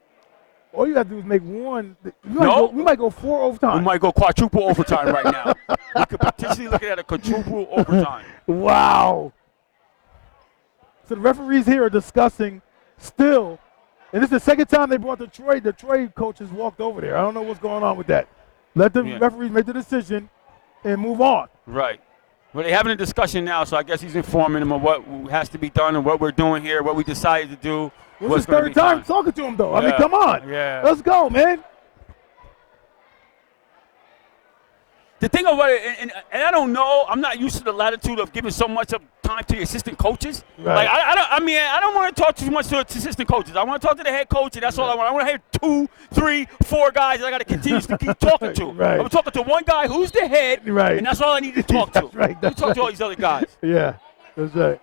is make one. We might go 4 overtime. We might go quadruple overtime right now. We could potentially look at a quadruple overtime. Wow. So the referees here are discussing still, and this is the second time they brought the Troy coach has walked over there. I don't know what's going on with that. Let the referees make the decision and move on. Right. Well, they're having a discussion now, so I guess he's informing them of what has to be done and what we're doing here, what we decided to do. What's his third time talking to him, though? I mean, come on. Yeah. Let's go, man. The thing about it, and I don't know, I'm not used to the latitude of giving so much of time to the assistant coaches. Right. Like, I don't want to talk too much to assistant coaches. I want to talk to the head coach, and that's all I want. I want to hear 2, 3, 4 guys that I got to continuously keep talking to. Right. I'm talking to one guy who's the head, right. And that's all I need to talk to. That's right. That's talk to all these other guys. Yeah, that's right.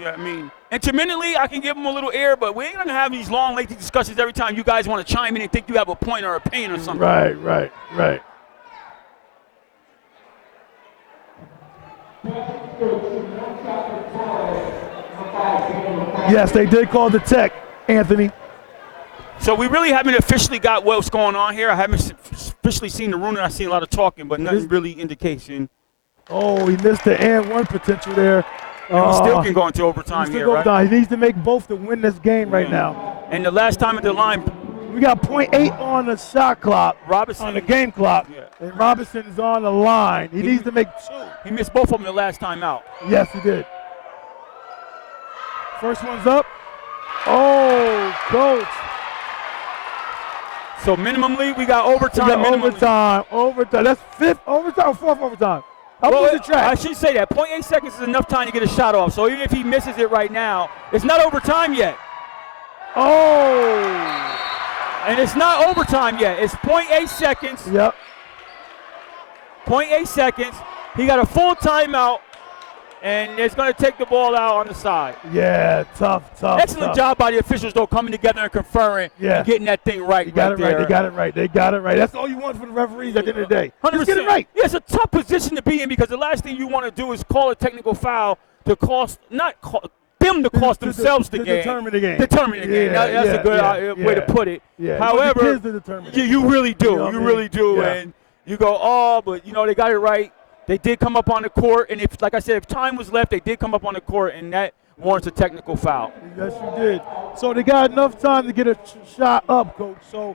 Yeah, I mean, intermittently, I can give them a little air, but we ain't going to have these long, lengthy discussions every time you guys want to chime in and think you have a point or a pain or something. Right. Yes, they did call the tech, Anthony. So we really haven't officially got what's going on here. I haven't officially seen the rune. I've seen a lot of talking, but nothing really indication. Oh, he missed the and one potential there. And we still can go into overtime here, right? He needs to make both to win this game right now. And the last time at the line, we got 0.8 on the shot clock, Robinson, on the game clock, and Robinson's on the line. He needs to make 2. He missed both of them the last time out. Yes, he did. First one's up. Oh, coach. So minimally, we got overtime. Overtime. That's 5th overtime or 4th overtime. How was the track? I should say that 0.8 seconds is enough time to get a shot off. So even if he misses it right now, it's not overtime yet. Oh. And it's not overtime yet. It's 0.8 seconds. Yep. 0.8 seconds. He got a full timeout, and it's going to take the ball out on the side. Yeah, tough. Excellent job by the officials, though, coming together and conferring and getting that thing right. They got it right. They got it right. That's all you want from the referees at the end of the day. 100%. Just get it right. Yeah, it's a tough position to be in because the last thing you want to do is call a technical foul to cost themselves the game. Determine the game. That's a good way to put it. Yeah. However, you really do. You really do. And you go, but they got it right. They did come up on the court, and if time was left, they did come up on the court, and that warrants a technical foul. Yes, you did. So they got enough time to get a shot up, coach. So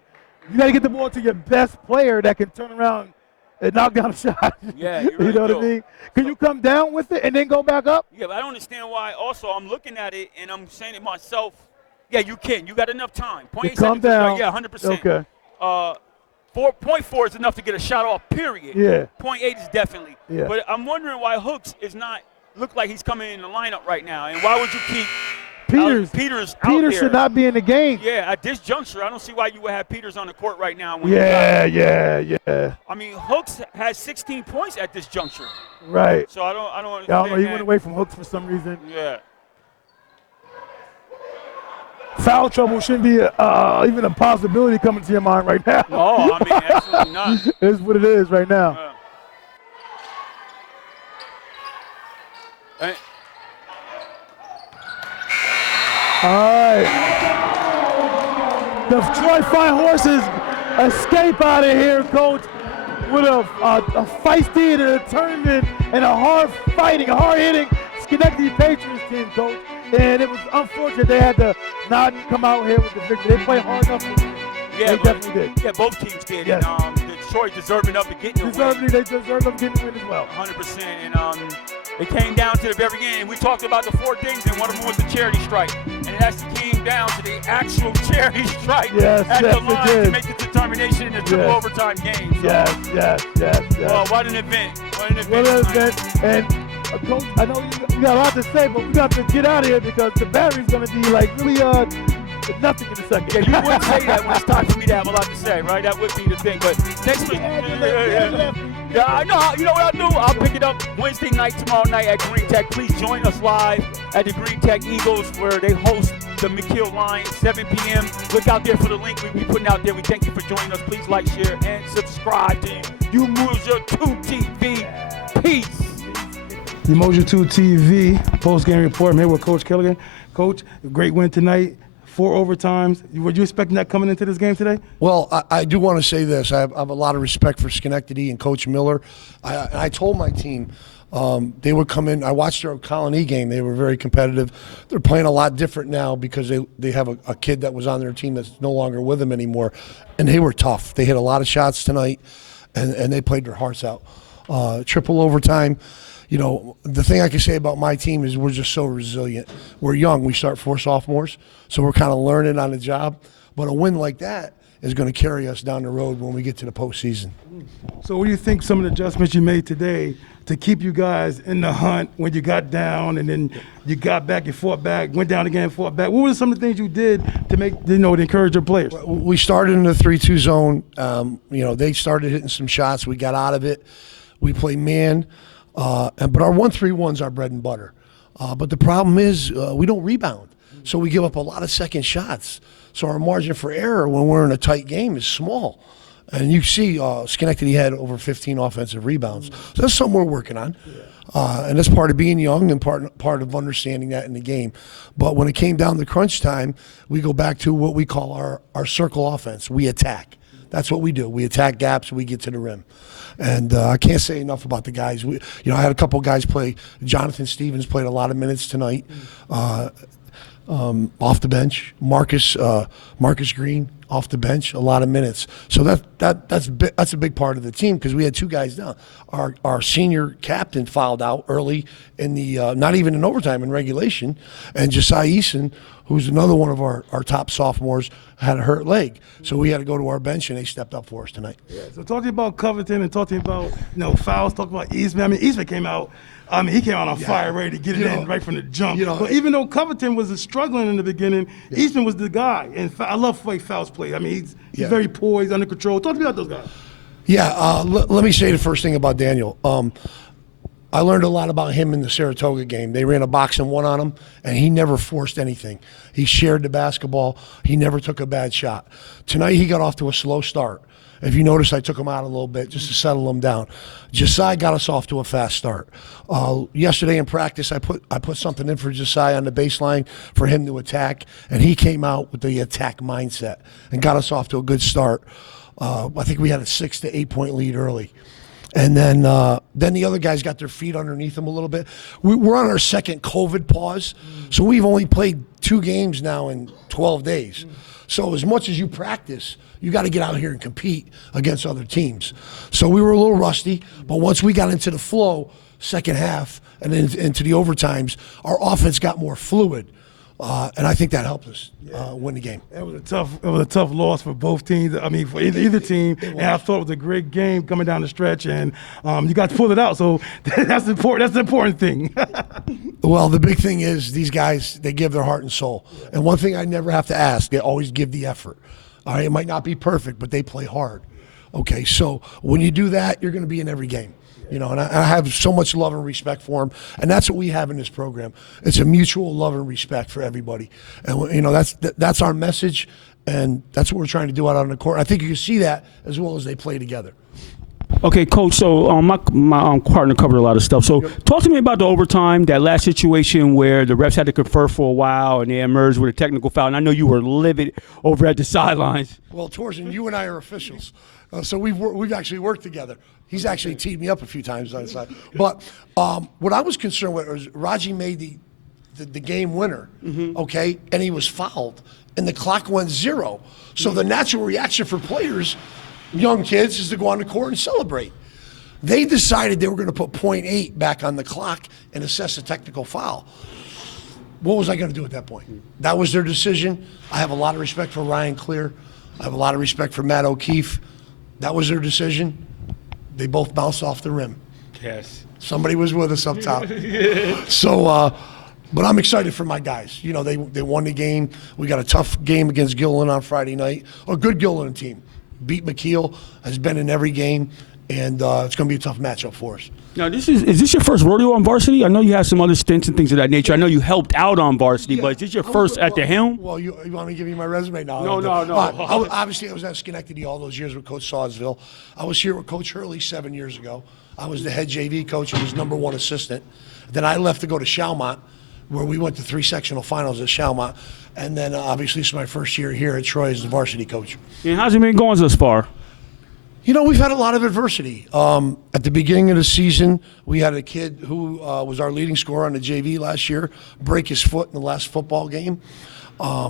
you got to get the ball to your best player that can turn around and knock down a shot. Yeah, you really know what I mean? Can you come down with it and then go back up? Yeah, but I don't understand why. Also, I'm looking at it, and I'm saying to myself, yeah, you can. You got enough time. 0.8 come down. Yeah, 100%. Okay. 4.4 is enough to get a shot off, period. Yeah. 0.8 is definitely. Yeah. But I'm wondering why Hooks is not look like he's coming in the lineup right now. And why would you keep Peters out there? Peters should not be in the game. Yeah, at this juncture, I don't see why you would have Peters on the court right now. Yeah. I mean, Hooks has 16 points at this juncture. Right. So I don't understand. I don't know. He went away from Hooks for some reason. Yeah. Foul trouble shouldn't be even a possibility coming to your mind right now. No, I mean, absolutely not. It's what it is right now. All right. The Troy Fine Horses escape out of here, coach, with a feisty and a determined and a hard-hitting Schenectady Patriots team, coach. And it was unfortunate they had to not come out here with the victory. They played hard enough. Yeah, they definitely did. Yeah, both teams did. Yes. And Detroit deserving of getting the win. They deserved of getting the win as well. 100%. And it came down to the very end. We talked about the 4 things, and one of them was the charity strike. And it actually came down to the actual charity strike at the line to make the determination in the triple overtime game. So, Yes. Well, what an event. What an event. And Coach, I know you got a lot to say, but we got to get out of here because the battery's going to be like really Nothing in the second. Yeah, you would say that when it's time for me to have a lot to say, right? That would be the thing. But next week, yeah, I know. You know what I'll do? I'll pick it up Wednesday night, tomorrow night at Green Tech. Please join us live at the Green Tech Eagles where they host the McKeel Lions, 7 p.m. Look out there for the link we'll be putting out there. We thank you for joining us. Please like, share, and subscribe to Umoja 2 TV. Peace. Umoja 2 TV post-game report. I'm here with Coach Killigan. Coach, great win tonight. 4 overtimes. Were you expecting that coming into this game today? Well, I do want to say this. I have a lot of respect for Schenectady and Coach Miller. I told my team they would come in. I watched their Colony game. They were very competitive. They're playing a lot different now because they have a kid that was on their team that's no longer with them anymore. And they were tough. They hit a lot of shots tonight, and they played their hearts out. Triple overtime. You know, the thing I can say about my team is we're just so resilient. We're young. We start 4 sophomores, so we're kind of learning on the job. But a win like that is going to carry us down the road when we get to the postseason. So what do you think some of the adjustments you made today to keep you guys in the hunt when you got down and then you got back, you fought back, went down again, fought back? What were some of the things you did to make, to encourage your players? We started in the 3-2 zone. They started hitting some shots. We got out of it. We played man. But our 1-3-1's our bread and butter. But the problem is we don't rebound. So we give up a lot of second shots. So our margin for error when we're in a tight game is small. And you see Schenectady had over 15 offensive rebounds. So that's something we're working on. And that's part of being young and part of understanding that in the game. But when it came down to crunch time, we go back to what we call our circle offense. We attack. That's what we do. We attack gaps, we get to the rim. And I can't say enough about the guys. I had a couple guys play. Jonathan Stevens played a lot of minutes tonight off the bench. Marcus Green off the bench, a lot of minutes. So that's a big part of the team because we had 2 guys down. Our senior captain fouled out early in the not even in overtime, in regulation, and Josiah Eason, who's another one of our top sophomores, had a hurt leg. So we had to go to our bench, and they stepped up for us tonight. Yeah, so talk to me about Covington and talk to me about fouls, talk about Eastman. I mean, Eastman came out, he came out on fire, ready to get it in right from the jump. But even though Covington was struggling in the beginning, Eastman was the guy. And I love the way Fouls play. I mean, he's very poised, under control. Talk to me about those guys. Yeah, let me say the first thing about Daniel. I learned a lot about him in the Saratoga game. They ran a box and 1 on him, and he never forced anything. He shared the basketball. He never took a bad shot. Tonight he got off to a slow start. If you notice, I took him out a little bit just to settle him down. Josiah got us off to a fast start. Yesterday in practice, I put something in for Josiah on the baseline for him to attack, and he came out with the attack mindset and got us off to a good start. I think we had a 6 to 8 point lead early. And then the other guys got their feet underneath them a little bit. We're on our second COVID pause, so we've only played 2 games now in 12 days. So as much as you practice, you got to get out here and compete against other teams. So we were a little rusty, but once we got into the flow, second half, and then into the overtimes, our offense got more fluid. And I think that helped us win the game. It was a tough loss for both teams. I mean, for either team. And I thought it was a great game coming down the stretch, and you got to pull it out. So that's important. That's the important thing. Well, the big thing is these guys, they give their heart and soul. And one thing I never have to ask, they always give the effort. All right, it might not be perfect, but they play hard. Okay, so when you do that, you're going to be in every game. And I have so much love and respect for them, and that's what we have in this program. It's a mutual love and respect for everybody, and that's our message, and that's what we're trying to do out on the court. I think you can see that as well as they play together. Okay, Coach, so my partner covered a lot of stuff. So talk to me about the overtime, that last situation where the refs had to confer for a while and they emerged with a technical foul. And I know you were livid over at the sidelines. Well, Torsten, you and I are officials, so we've actually worked together. He's actually teed me up a few times on the side. But what I was concerned with was Raji made the game winner, okay, and he was fouled, and the clock went 0. So the natural reaction for players, young kids, is to go on the court and celebrate. They decided they were going to put .8 back on the clock and assess a technical foul. What was I going to do at that point? That was their decision. I have a lot of respect for Ryan Clear. I have a lot of respect for Matt O'Keefe. That was their decision. They both bounced off the rim. Yes. Somebody was with us up top. So But I'm excited for my guys. You know, they won the game. We got a tough game against Gilliland on Friday night. A good Gilliland team. Beat McKeel, has been in every game, and it's going to be a tough matchup for us. Now, is this your first rodeo on varsity? I know you have some other stints and things of that nature. I know you helped out on varsity, but is this your first at the helm? Well, you want me to give you my resume now? No. Obviously, I was at Schenectady all those years with Coach Sawsville. I was here with Coach Hurley 7 years ago. I was the head JV coach and his #1 assistant. Then I left to go to Chalmont, where we went to 3 sectional finals at Chalmont. And then obviously it's my first year here at Troy as the varsity coach. And how's it been going thus far? You know, we've had a lot of adversity. At the beginning of the season, we had a kid who was our leading scorer on the JV last year break his foot in the last football game.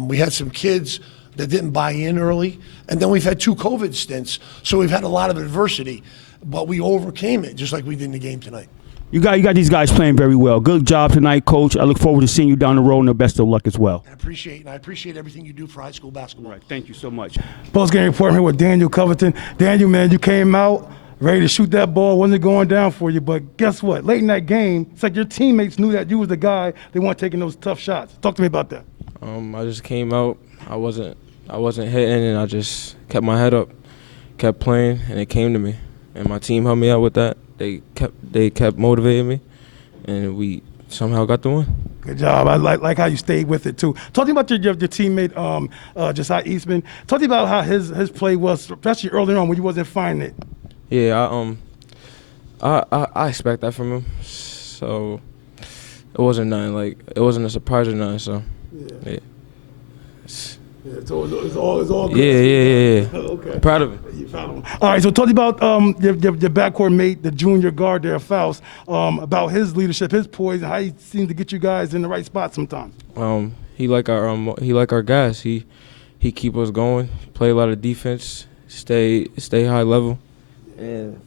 We had some kids that didn't buy in early. And then we've had 2 COVID stints. So we've had a lot of adversity. But we overcame it, just like we did in the game tonight. You got these guys playing very well. Good job tonight, Coach. I look forward to seeing you down the road, and the best of luck as well. I appreciate everything you do for high school basketball. All right, thank you so much. Post-game report here with Daniel Covington. Daniel, man, you came out ready to shoot that ball. Wasn't going down for you, but guess what? Late in that game, it's like your teammates knew that you was the guy. They weren't taking those tough shots. Talk to me about that. I just came out. I wasn't hitting, and I just kept my head up, kept playing, and it came to me. And my team helped me out with that. They kept motivating me, and we somehow got the win. Good job. I like how you stayed with it too. Talking about your teammate Josiah Eastman. Talk to me about how his play was, especially early on when you wasn't finding it. Yeah, I expect that from him. So it wasn't nothing. Like, it wasn't a surprise or nothing. So yeah. Yeah, so it's all good. Yeah. Okay. I'm proud of him. All right, so talk about your backcourt mate, the junior guard there, Faust, about his leadership, his poise, and how he seems to get you guys in the right spot sometimes. He like our guys. He keep us going, play a lot of defense, stay high level, and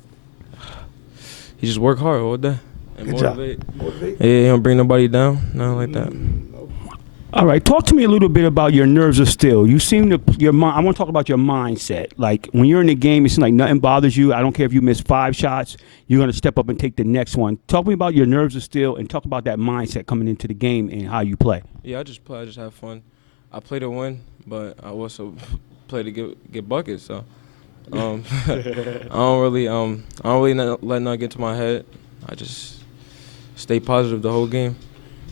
he just work hard all day and Good motivate. Motivate. Yeah, he don't bring nobody down, nothing like that. All right, talk to me a little bit about your nerves of steel. You seem to I want to talk about your mindset. Like when you're in the game, it seems like nothing bothers you. I don't care if you miss 5 shots, you're going to step up and take the next one. Talk to me about your nerves of steel and talk about that mindset coming into the game and how you play. Yeah, I just play. I just have fun. I play to win, but I also play to get buckets. So I don't really let nothing get to my head. I just stay positive the whole game.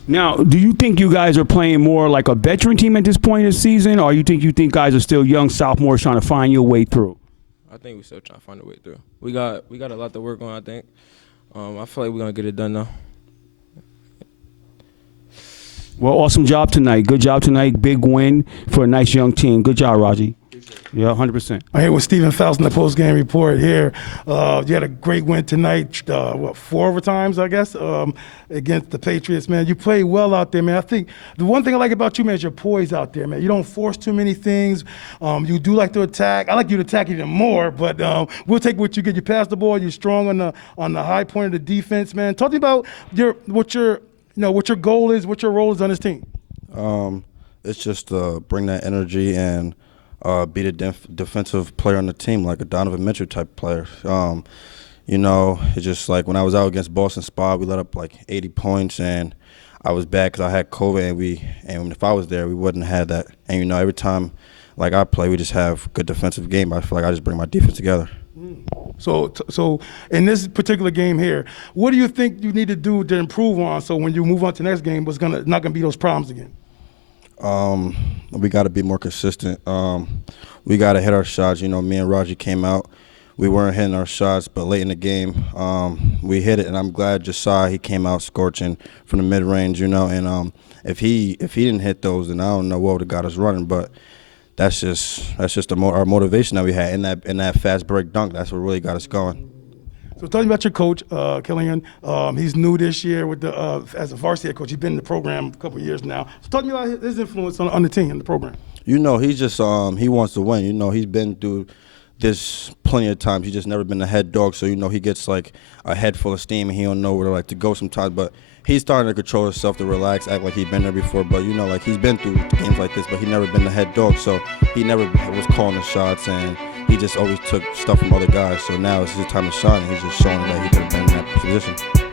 Now, do you think you guys are playing more like a veteran team at this point in the season, or you think guys are still young sophomores trying to find your way through? I think we're still trying to find a way through. We got a lot to work on, I think. I feel like we're going to get it done now. Well, awesome job tonight. Good job tonight. Big win for a nice young team. Good job, Raji. Yeah, 100%. I'm here with Stephen Faust in the post-game report here. You had a great win tonight, 4 overtimes, I guess, against the Patriots, man. You played well out there, man. I think the one thing I like about you, man, is your poise out there, man. You don't force too many things. You do like to attack. I like you to attack even more, but we'll take what you get. You pass the ball. You're strong on the high point of the defense, man. Talk to me about what your goal is, what your role is on this team. It's just to bring that energy and be the defensive player on the team, like a Donovan Mitchell type player. It's just like when I was out against Boston Spa, we let up like 80 points, and I was bad because I had COVID, and if I was there, we wouldn't have had that. And every time like I play, we just have good defensive game. I feel like I just bring my defense together. So in this particular game here, what do you think you need to do to improve on so when you move on to the next game, it's not gonna be those problems again? We got to be more consistent. We got to hit our shots. Me and Raji came out. We weren't hitting our shots, but late in the game, we hit it, and I'm glad Josiah, he came out scorching from the mid-range, and if he didn't hit those, then I don't know what would have got us running, but that's just our motivation that we had in that fast break dunk. That's what really got us going. So talking about your coach, Killian, he's new this year with as a varsity head coach. He's been in the program a couple of years now. So talk to me about his influence on the team and the program. He's just he wants to win. He's been through this plenty of times. He's just never been a head dog, so he gets like a head full of steam and he don't know where to go sometimes. But he's starting to control himself, to relax, act like he's been there before. But like he's been through games like this, but he never been the head dog, so he never was calling the shots, and he just always took stuff from other guys. So now it's his time to shine, and he's just showing that he could have been in that position.